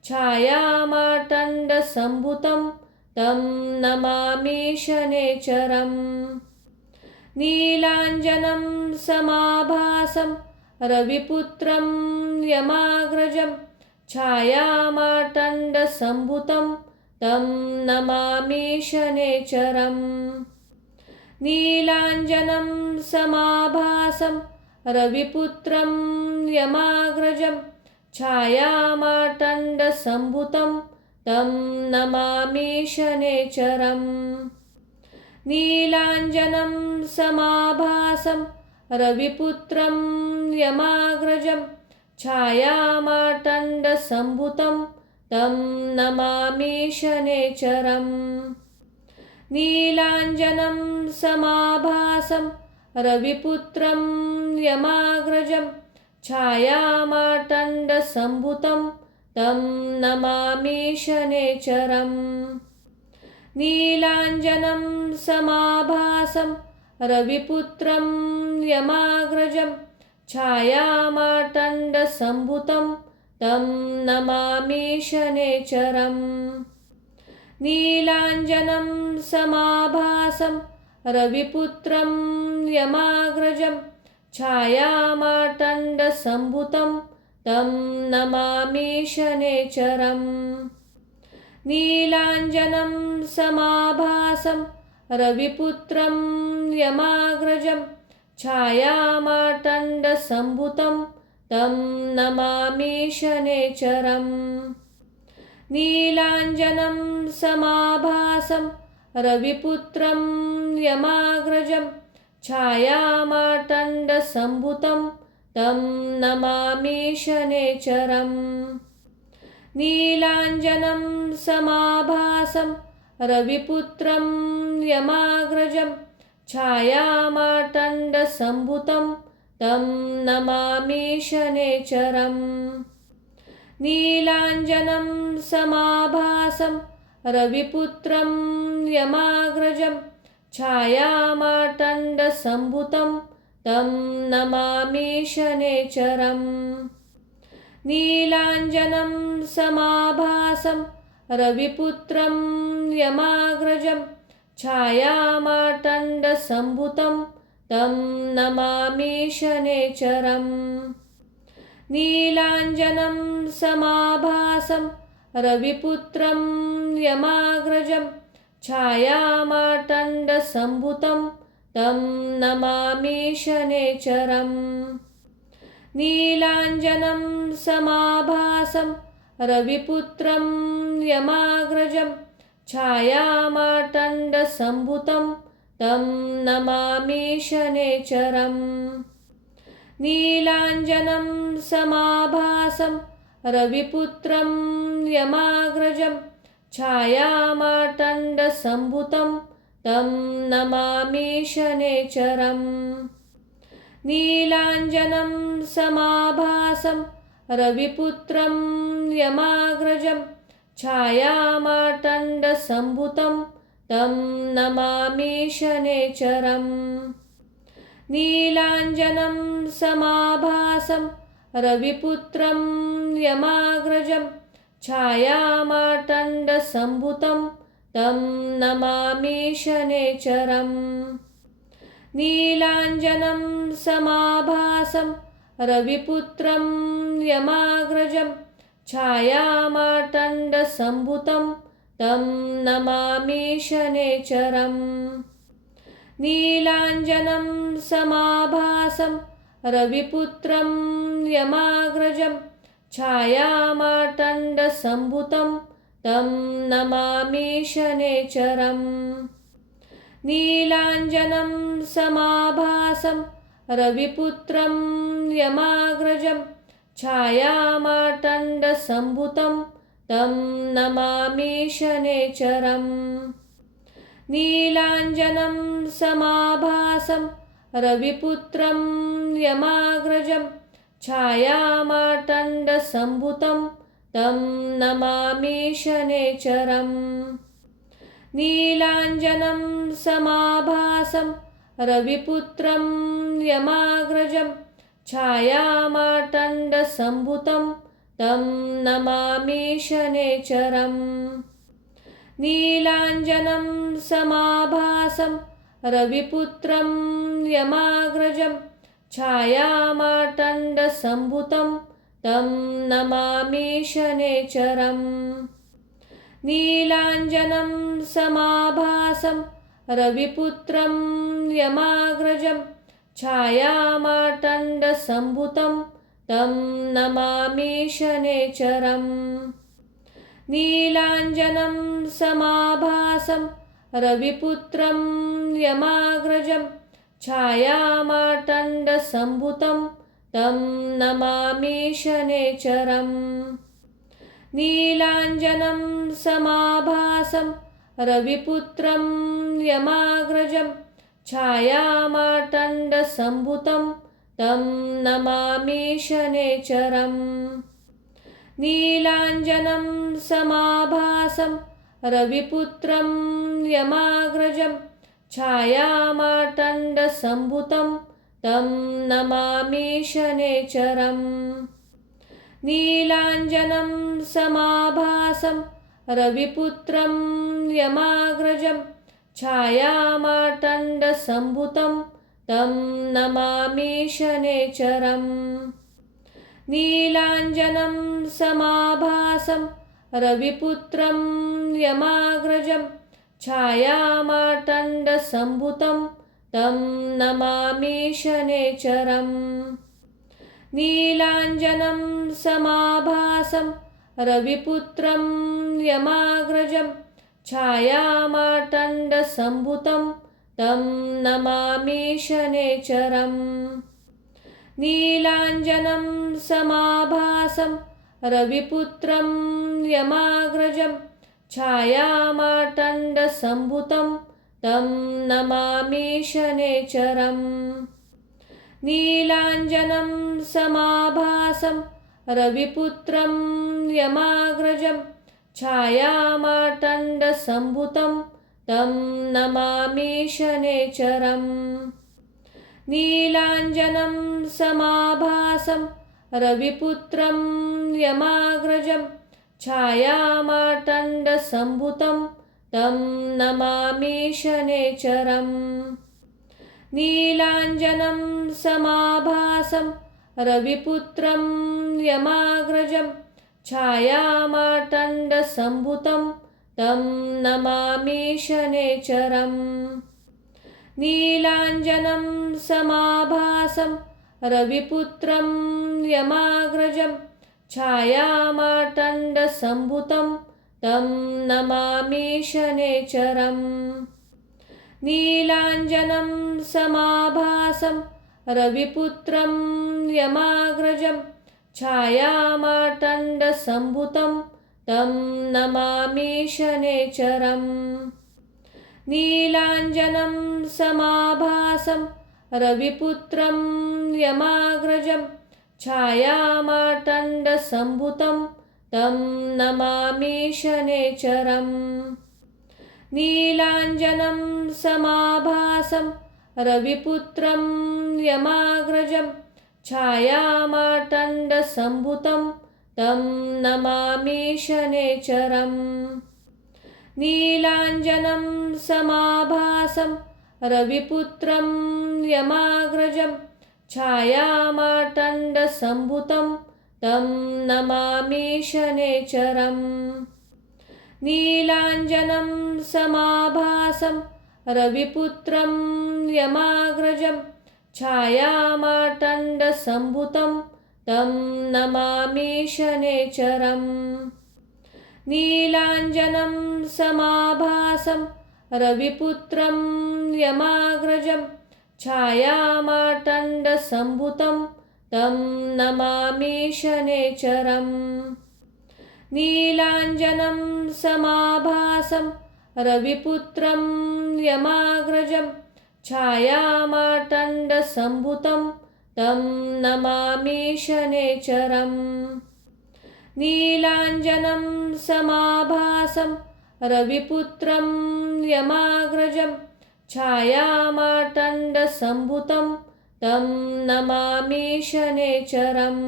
छायामार्तण्डसम्भूतं तं नमामि शनैश्चरम्। नीलाञ्जनं समाभासं रविपुत्रं यमाग्रजं छायामार्तण्डसम्भूतं तं नमामि शनैश्चरम्। नीलाञ्जनं समाभासं रविपुत्रं यमाग्रजं छायामार्तण्डसम्भूतं तं नमामि शनैश्चरम्। नीलाञ्जनं समाभासं रविपुत्रं यमाग्रजं छायामार्तण्डसम्भूतं तं नमामि शनैश्चरम्। नीलाञ्जनं समाभासं रविपुत्रं यमाग्रजं छायामार्तण्डसम्भुतं तं नमामि शनैश्चरम्। नीलाञ्जनं समाभासं रविपुत्रं यमाग्रजं छायामार्तण्डसम्भुतं तं नमामि शनैश्चरम्। नीलाञ्जनं समाभासं रविपुत्रं यमाग्रजं छायामार्तण्डसम्भुतं तं नमामि शनैश्चरम्। नीलाञ्जनं समाभासं रविपुत्रं यमाग्रजं छायामार्तण्डसम्भुतं तं नमामि शनैश्चरम्। नीलाञ्जनं समाभासं रविपुत्रं यमाग्रजं छायामार्तण्डसम्भुतं तं नमामि शनैश्चरम्। नीलाञ्जनं समाभासं रविपुत्रं यमाग्रजं छायामार्तण्डसम्भुतं तं नमामि शनैश्चरम्। नीलाञ्जनं समाभासं रविपुत्रं यमाग्रजं छायामार्तण्डसम्भुतं तं नमामि शनैश्चरम्। नीलाञ्जनं समाभासं रविपुत्रं यमाग्रजं छायामार्तण्डसम्भुतं तं नमामि शनैश्चरम्। नीलाञ्जनं समाभासं रविपुत्रं यमाग्रजं छायामार्तण्डसम्भुतं तं नमामि शनैश्चरम्। नीलाञ्जनं समाभासं रविपुत्रं यमाग्रजं छायामार्तण्डसम्भुतं तं नमामि शनैश्चरम्। नीलाञ्जनं समाभासं रविपुत्रं यमाग्रजं छायामार्तण्डसम्भुतं तं नमामि शनैश्चरम्। नीलाञ्जनं समाभासं रविपुत्रं यमाग्रजं छायामार्तण्डसम्भुतं तं नमामि शनैश्चरम्। नीलाञ्जनं समाभासं रविपुत्रं यमाग्रजं छायामार्तण्डसम्भुतं तं नमामि शनैश्चरम्। नीलाञ्जनं समाभासं रविपुत्रं यमाग्रजं छायामार्तण्डसम्भुतं तं नमामि शनैश्चरम्। नीलाञ्जनं समाभासं रविपुत्रं यमाग्रजं छायामार्तण्डसम्भुतं तं नमामि शनैश्चरम्। नीलाञ्जनं समाभासं रविपुत्रं यमाग्रजं छायामार्तण्डसम्भुतं तं नमामि शनैश्चरम्। नीलाञ्जनं समाभासं रविपुत्रं यमाग्रजं छायामार्तण्डसम्भुतं तं नमामि शनैश्चरम्। नीलाञ्जनं समाभासं रविपुत्रं यमाग्रजं छायामार्तण्डसम्भुतं तं नमामि शनैश्चरम्। नीलाञ्जनं समाभासं रविपुत्रं यमाग्रजं छायामार्तण्डसम्भुतं तं नमामि शनैश्चरम्। नीलाञ्जनं समाभासं रविपुत्रं यमाग्रजं छायामार्तण्डसम्भुतं तं नमामि शनैश्चरम्। नीलाञ्जनं समाभासं रविपुत्रं यमाग्रजं छायामार्तण्डसम्भुतं तं नमामि शनैश्चरम्। नीलाञ्जनं समाभासं रविपुत्रं यमाग्रजं छायामार्तण्डसम्भुतं तं नमामि शनेचरम्। नीलाञ्जनं समाभासं रविपुत्रं यमाग्रजं छायामार्तण्डसम्भुतं तं नमामि शनेचरम्। नीलाञ्जनं समाभासं रविपुत्रं यमाग्रजं छायामार्तण्डसम्भुतं तं नमामि शनेचरम्। नीलाञ्जनं समाभासं रविपुत्रं यमाग्रजं छायामार्तण्डसम्भुतं तं नमामि शनेचरम्। नीलाञ्जनं समाभासं रविपुत्रं यमाग्रजं छायामार्तण्डसम्भुतं तं नमामि शनेचरम्। नीलाञ्जनं समाभासं रविपुत्रं यमाग्रजं छायामार्तण्डसम्भुतं तं नमामि शनेचरम्। नीलाञ्जनं समाभासं रविपुत्रं यमाग्रजं छायामार्तण्डसम्भुतं तं नमामि शनेचरम्। नीलाञ्जनं समाभासं रविपुत्रं यमाग्रजं छायामार्तण्डसम्भुतं तं नमामि शनेचरम्। नीलाञ्जनं समाभासं रविपुत्रं यमाग्रजं छायामार्तण्डसम्भुतं तं नमामि शनेचरम्। नीलाञ्जनं समाभासं रविपुत्रं यमाग्रजं छायामार्तण्डसम्भुतं तं नमामि शनेचरम्। नीलाञ्जनं समाभासं रविपुत्रं यमाग्रजं छायामार्तण्डसम्भुतं तं नमामि शनेचरम्। नीलाञ्जनं समाभासं रविपुत्रं यमाग्रजं छायामार्तण्डसम्भुतं तं नमामि शनेचरम्। नीलाञ्जनं समाभासं रविपुत्रं यमाग्रजं छायामार्तण्डसम्भुतं तं नमामि शनेचरम्। नीलाञ्जनं समाभासं रविपुत्रं यमाग्रजं छायामार्तण्डसम्भुतं तं नमामि शनेचरम्। नीलाञ्जनं समाभासं रविपुत्रं यमाग्रजं छायामार्तण्डसम्भुतं तं नमामि शनेचरम्। नीलाञ्जनं समाभासं रविपुत्रं यमाग्रजं छायामार्तण्डसम्भुतं तं नमामि शनेचरम्। नीलाञ्जनं समाभासं रविपुत्रं यमाग्रजं छायामार्तण्डसम्भुतं तं नमामि शनेचरम्। नीलाञ्जनं समाभासं रविपुत्रं यमाग्रजं छायामार्तण्डसम्भुतं तं नमामि शनेचरम्।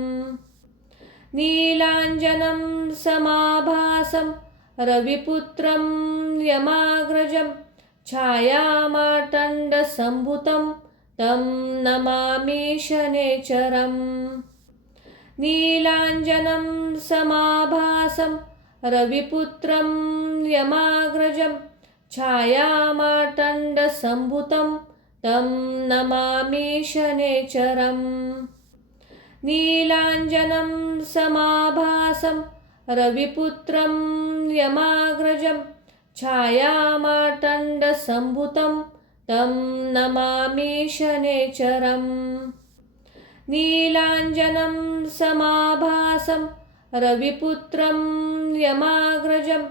नीलाञ्जनं समाभासं रविपुत्रं यमाग्रजं छायामार्तण्डसम्भुतं तं नमामि शनेचरम्। नीलाञ्जनं समाभासं रविपुत्रं यमाग्रजं छायामार्तण्डसम्भुतं तं नमामि शनेचरम्। नीलाञ्जनं समाभासं रविपुत्रं यमाग्रजं छायामार्तण्डसम्भुतं तं नमामि शनेचरम्। नीलाञ्जनं समाभासं रविपुत्रं यमाग्रजं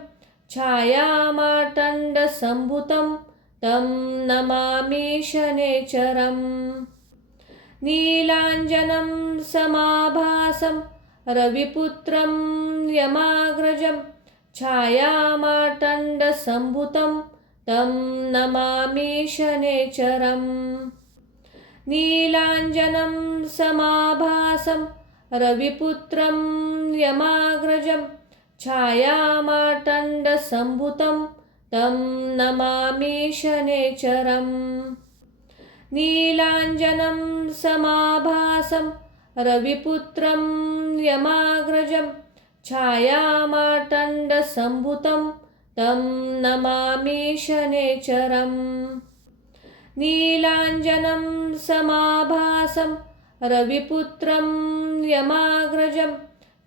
छायामार्तण्डसम्भुतं तं नमामि शनेचरम्। नीलाञ्जनं समाभासं रविपुत्रं यमाग्रजं छायामार्तण्डसम्भुतं तं नमामि शनैश्चरम्। नीलाञ्जनं समाभासं रविपुत्रं यमाग्रजं छायामार्तण्डसम्भुतं तं नमामि शनैश्चरम्। नीलाञ्जनं समाभासं रविपुत्रं यमाग्रजं छायामार्तण्डसम्भुतं तं नमामि शनैश्चरम्। नीलाञ्जनं समाभासं रविपुत्रं यमाग्रजं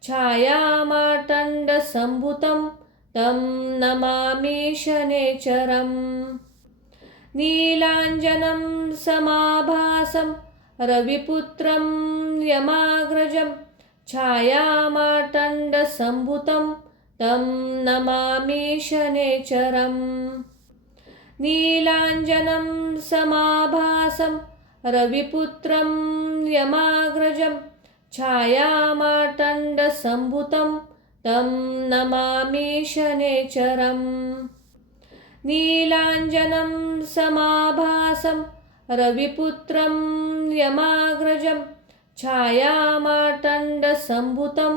छायामार्तण्डसम्भुतं तं नमामि शनैश्चरम्। नीलाञ्जनं समाभासं रविपुत्रं यमाग्रजं छायामार्तण्डसम्भुतं तं नमामि शनैश्चरम्। नीलाञ्जनं समाभासं रविपुत्रं यमाग्रजं छायामार्तण्डसम्भुतं तं नमामि शनैश्चरम्। नीलाञ्जनं समाभासं रविपुत्रं यमाग्रजं छायामार्तण्डसम्भुतं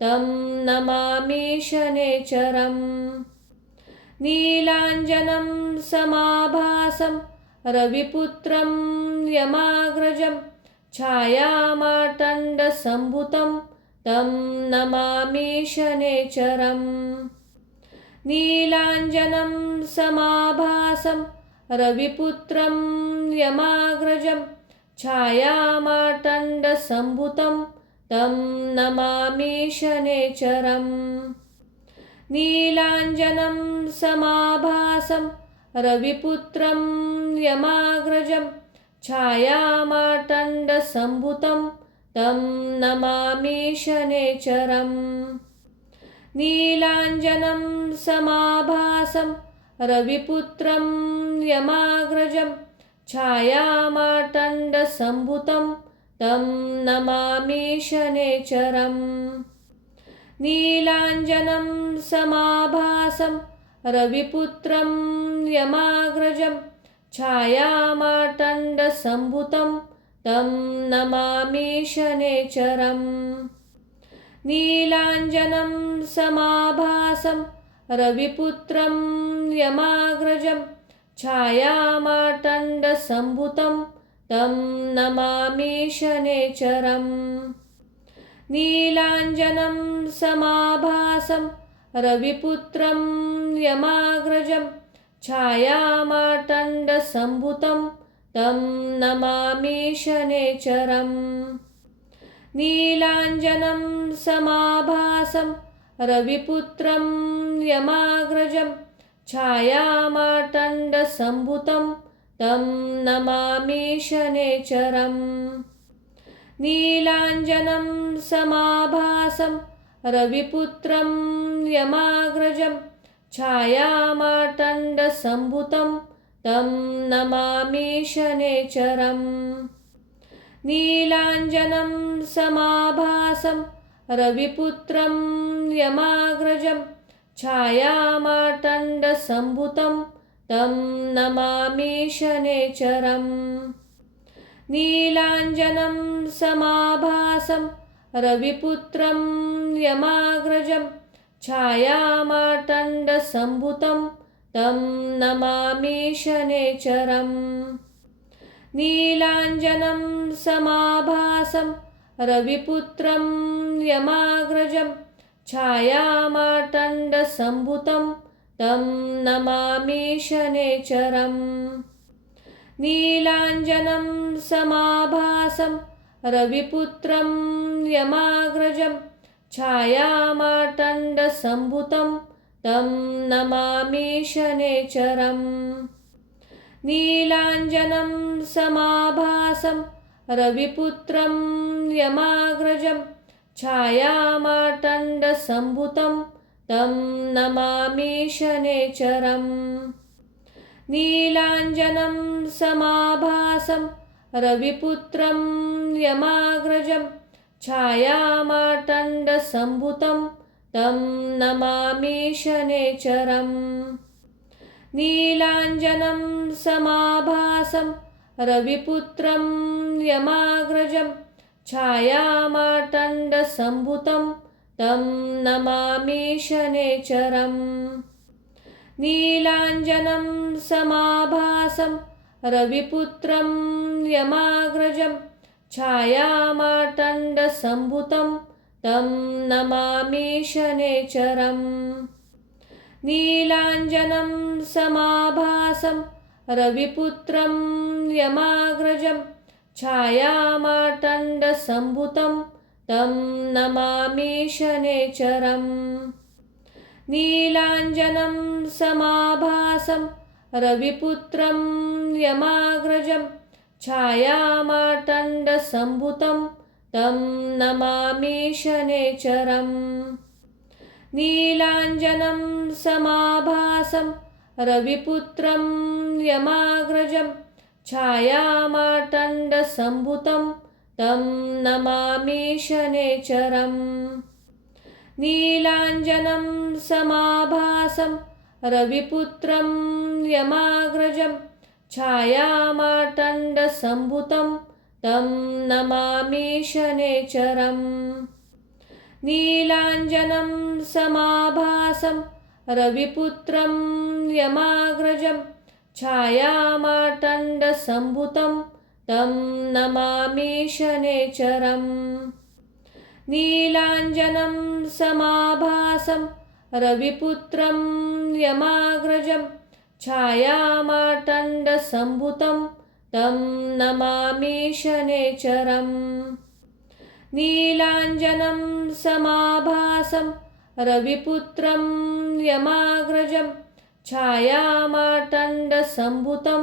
तं नमामि शनैश्चरम्। नीलाञ्जनं समाभासं रविपुत्रं यमाग्रजं छायामार्तण्डसम्भुतं तं नमामि शनैश्चरम्। नीलाञ्जनं समाभासं रविपुत्रं यमाग्रजं छायामार्तण्डसम्भुतं तं नमामि शनैश्चरम्। नीलाञ्जनं समाभासं रविपुत्रं यमाग्रजं छायामार्तण्डसम्भुतं तं नमामि शनैश्चरम्। नीलाञ्जनं समाभासं रविपुत्रं यमाग्रजं छायामार्तण्डसम्भुतं तं नमामि शनैश्चरम्। नीलाञ्जनं समाभासं रविपुत्रं यमाग्रजं छायामार्तण्डसम्भुतं तं नमामि शनैश्चरम्। नीलाञ्जनं समाभासं रविपुत्रं यमाग्रजं छायामार्तण्डसम्भुतं तं नमामि शनैश्चरम्। नीलाञ्जनं समाभासं रविपुत्रं यमाग्रजं छायामार्तण्डसम्भुतं तं नमामि शनैश्चरम्। नीलाञ्जनं समाभासं रविपुत्रं यमाग्रजं छायामार्तण्डसम्भुतं तं नमामि शनैश्चरम्। नीलाञ्जनं समाभासं रविपुत्रं यमाग्रजं छायामार्तण्डसम्भुतं तं नमामि शनैश्चरम्। नीलाञ्जनं समाभासं रविपुत्रं यमाग्रजं छायामार्तण्डसम्भुतं तं नमामि शनैश्चरम्। नीलाञ्जनं समाभासं रविपुत्रं यमाग्रजं छायामार्तण्डसम्भुतं तं नमामि शनैश्चरम्। नीलाञ्जनं समाभासं रविपुत्रं यमाग्रजं छायामार्तण्डसम्भुतं तं नमामि शनैश्चरम्। नीलाञ्जनं समाभासं रविपुत्रं यमाग्रजं छायामार्तण्डसम्भुतं तं नमामि शनैश्चरम्। नीलाञ्जनं समाभासं रविपुत्रं यमाग्रजं छायामार्तण्डसम्भुतं तं नमामि शनैश्चरम्। नीलाञ्जनं समाभासं रविपुत्रं यमाग्रजं छायामार्तण्डसम्भूतं तं नमामि शनैश्चरम्। नीलाञ्जनं समाभासं रविपुत्रं यमाग्रजं छायामार्तण्डसम्भूतं तं नमामि शनैश्चरम्। नीलाञ्जनं समाभासं रविपुत्रं यमाग्रजं छायामार्तण्डसम्भूतं तं नमामि शनैश्चरम्। नीलाञ्जनं समाभासं रविपुत्रं यमाग्रजं छायामार्तण्डसम्भूतं तं नमामि शनैश्चरम्। नीलाञ्जनं समाभासं रविपुत्रं यमाग्रजं छायामार्तण्डसम्भूतं तं नमामि शनैश्चरम्। नीलाञ्जनं समाभासं रविपुत्रं यमाग्रजं छायामार्तण्डसम्भूतं तं नमामि शनैश्चरम्। नीलाञ्जनं समाभासं रविपुत्रं यमाग्रजं छायामार्तण्डसम्भूतं तं नमामि शनैश्चरम्। नीलाञ्जनं समाभासं रविपुत्रं यमाग्रजं छायामार्तण्डसम्भूतं तं नमामि शनैश्चरम्। नीलाञ्जनं समाभासं रविपुत्रं यमाग्रजं छायामार्तण्डसम्भूतं तं नमामि शनैश्चरम्। नीलाञ्जनं समाभासं रविपुत्रं यमाग्रजं छायामार्तण्डसम्भूतं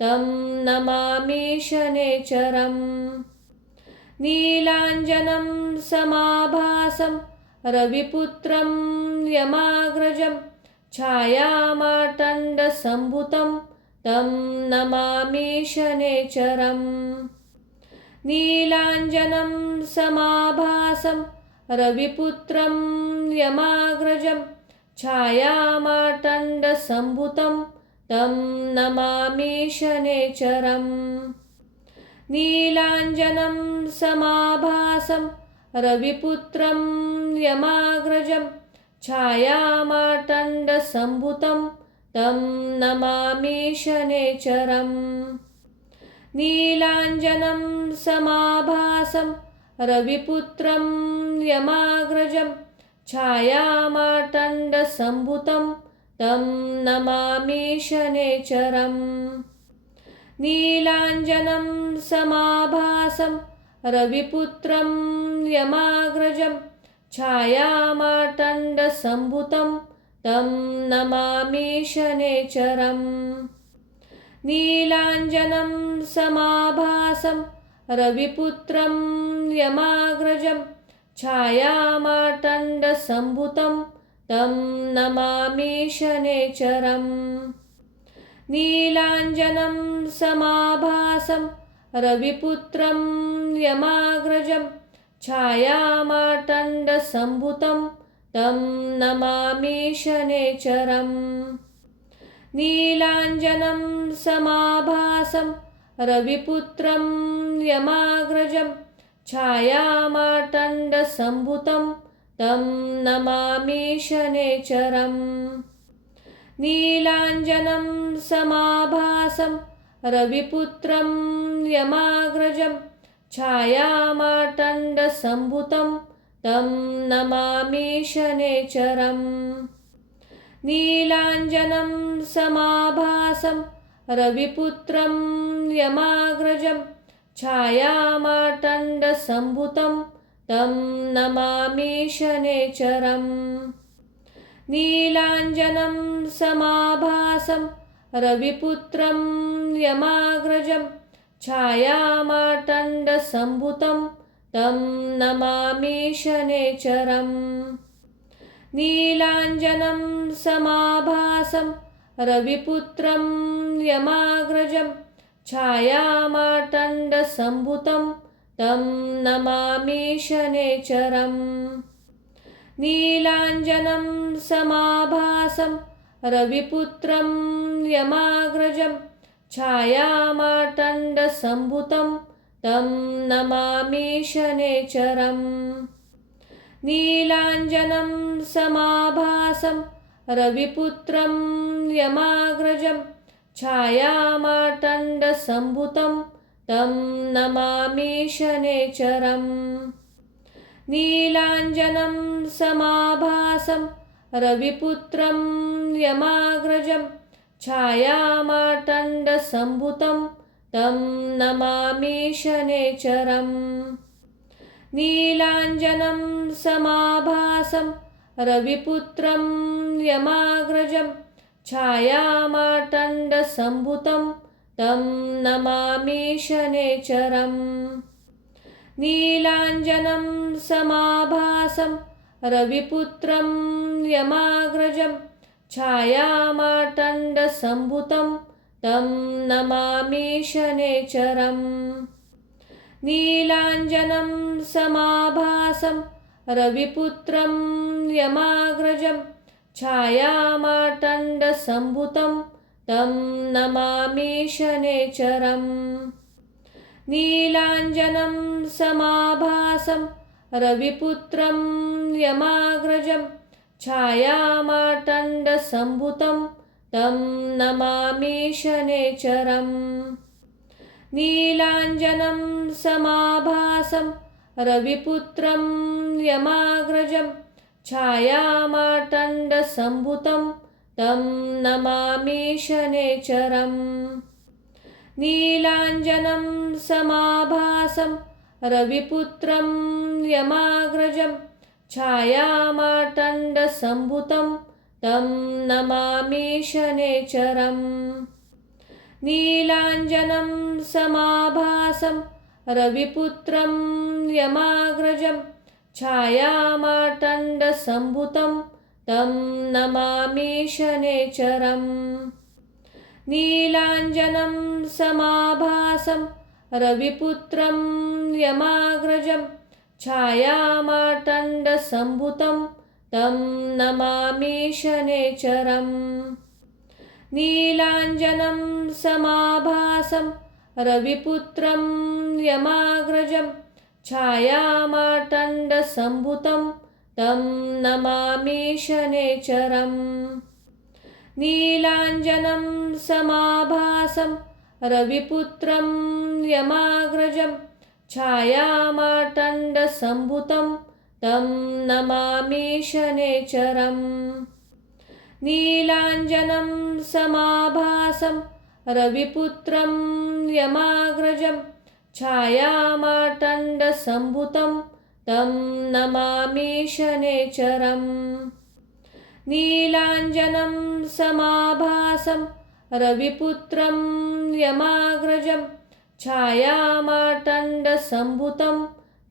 तं नमामि शनैश्चरम्। नीलाञ्जनं समाभासं रविपुत्रं यमाग्रजं छायामार्तण्डसम्भूतं तं नमामि शनैश्चरम्। नीलाञ्जनं समाभासं रविपुत्रं यमाग्रजं छायामार्तण्डसम्भूतं तं नमामि शनैश्चरम्। नीलाञ्जनं समाभासं रविपुत्रं यमाग्रजं छायामार्तण्डसम्भूतं तं नमामि शनैश्चरम्। नीलाञ्जनं समाभासं रविपुत्रं यमाग्रजं छायामार्तण्डसम्भूतं तं नमामि शनैश्चरम्। नीलाञ्जनं समाभासं रविपुत्रं यमाग्रजं छायामार्तण्डसम्भूतं तं नमामि शनैश्चरम्। नीलाञ्जनं समाभासं रविपुत्रं यमाग्रजं छायामार्तण्डसम्भूतं तं नमामि शनैश्चरम्। नीलाञ्जनं समाभासं रविपुत्रं यमाग्रजं छायामार्तण्डसम्भूतं तं नमामि शनैश्चरम्। नीलाञ्जनं समाभासं रविपुत्रं यमाग्रजं छायामार्तण्डसम्भूतं तं नमामि शनैश्चरम्। नीलाञ्जनं समाभासं रविपुत्रं यमाग्रजं छायामार्तण्डसम्भूतं तं नमामि शनैश्चरम्। नीलाञ्जनं समाभासं रविपुत्रं यमाग्रजं छायामार्तण्डसम्भूतं तं नमामि शनैश्चरम्। नीलाञ्जनं समाभासं रविपुत्रं यमाग्रजं छायामार्तण्डसम्भूतं तं नमामि शनैश्चरम्। नीलाञ्जनं समाभासं रविपुत्रं यमाग्रजं छायामार्तण्डसम्भुतं तं नमामि शनैश्चरम्। नीलाञ्जनं समाभासं रविपुत्रं यमाग्रजं छायामार्तण्डसम्भुतं तं नमामि शनैश्चरम्। नीलाञ्जनं समाभासं रविपुत्रं यमाग्रजं छायामार्तण्डसम्भुतं तं नमामि शनैश्चरम्। नीलाञ्जनं समाभासं रविपुत्रं यमाग्रजं छायामार्तण्डसम्भुतं तं नमामि शनैश्चरम्। नीलाञ्जनं समाभासं रविपुत्रं यमाग्रजं छायामार्तण्डसम्भुतं तं नमामि शनैश्चरम्। नीलाञ्जनं समाभासं रविपुत्रं यमाग्रजं छायामार्तण्डसम्भुतं तं नमामि शनैश्चरम्। नीलाञ्जनं समाभासं रविपुत्रं यमाग्रजं छायामार्तण्डसम्भुतं तं नमामि शनैश्चरम्। नीलाञ्जनं समाभासं रविपुत्रं यमाग्रजं छायामार्तण्डसम्भुतं तं नमामि शनैश्चरम्। नीलाञ्जनं समाभासं रविपुत्रं यमाग्रजं छायामार्तण्डसम्भुतं तं नमामि शनैश्चरम्। नीलाञ्जनं समाभासं रविपुत्रं यमाग्रजं छायामार्तण्डसम्भुतं तं नमामि शनैश्चरम्। नीलाञ्जनं समाभासं रविपुत्रं यमाग्रजं छायामार्तण्डसम्भुतं तं नमामि शनैश्चरम्। नीलाञ्जनं समाभासं रविपुत्रं यमाग्रजं छायामार्तण्डसम्भुतं तं नमामि शनैश्चरम्। नीलाञ्जनं समाभासं रविपुत्रं यमाग्रजं छायामार्तण्डसम्भुतं तं नमामि शनैश्चरम्। नीलाञ्जनं समाभासं रविपुत्रं यमाग्रजं छायामार्तण्डसम्भुतं तं नमामि शनैश्चरम्। नीलाञ्जनं समाभासं रविपुत्रं यमाग्रजं छायामार्तण्डसम्भुतं तं नमामि शनैश्चरम्। नीलाञ्जनं समाभासं रविपुत्रं यमाग्रजं छायामार्तण्डसम्भुतं तं नमामि शनैश्चरम्। नीलाञ्जनं समाभासं रविपुत्रं यमाग्रजं छायामार्तण्डसम्भुतं तं नमामि शनैश्चरम्। नीलाञ्जनं समाभासं रविपुत्रं यमाग्रजं छायामार्तण्डसम्भुतं तं नमामि शनैश्चरम्। नीलाञ्जनं समाभासं रविपुत्रं यमाग्रजं छायामार्तण्डसम्भुतं तं नमामि शनैश्चरम्। नीलाञ्जनं समाभासं रविपुत्रं यमाग्रजं छायामार्तण्डसम्भुतं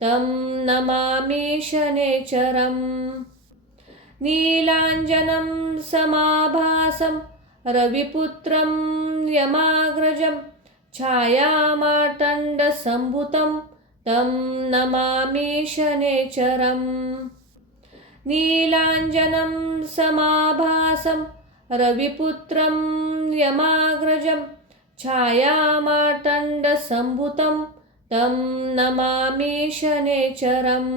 तं नमामि शनैश्चरम्। नीलाञ्जनं समाभासं रविपुत्रं यमाग्रजं छायामार्तण्डसम्भुतं तं नमामि शनैश्चरम्। नीलाञ्जनं समाभासं रविपुत्रं यमाग्रजं छायामार्तण्डसम्भुतं तं नमामि शनैश्चरम्।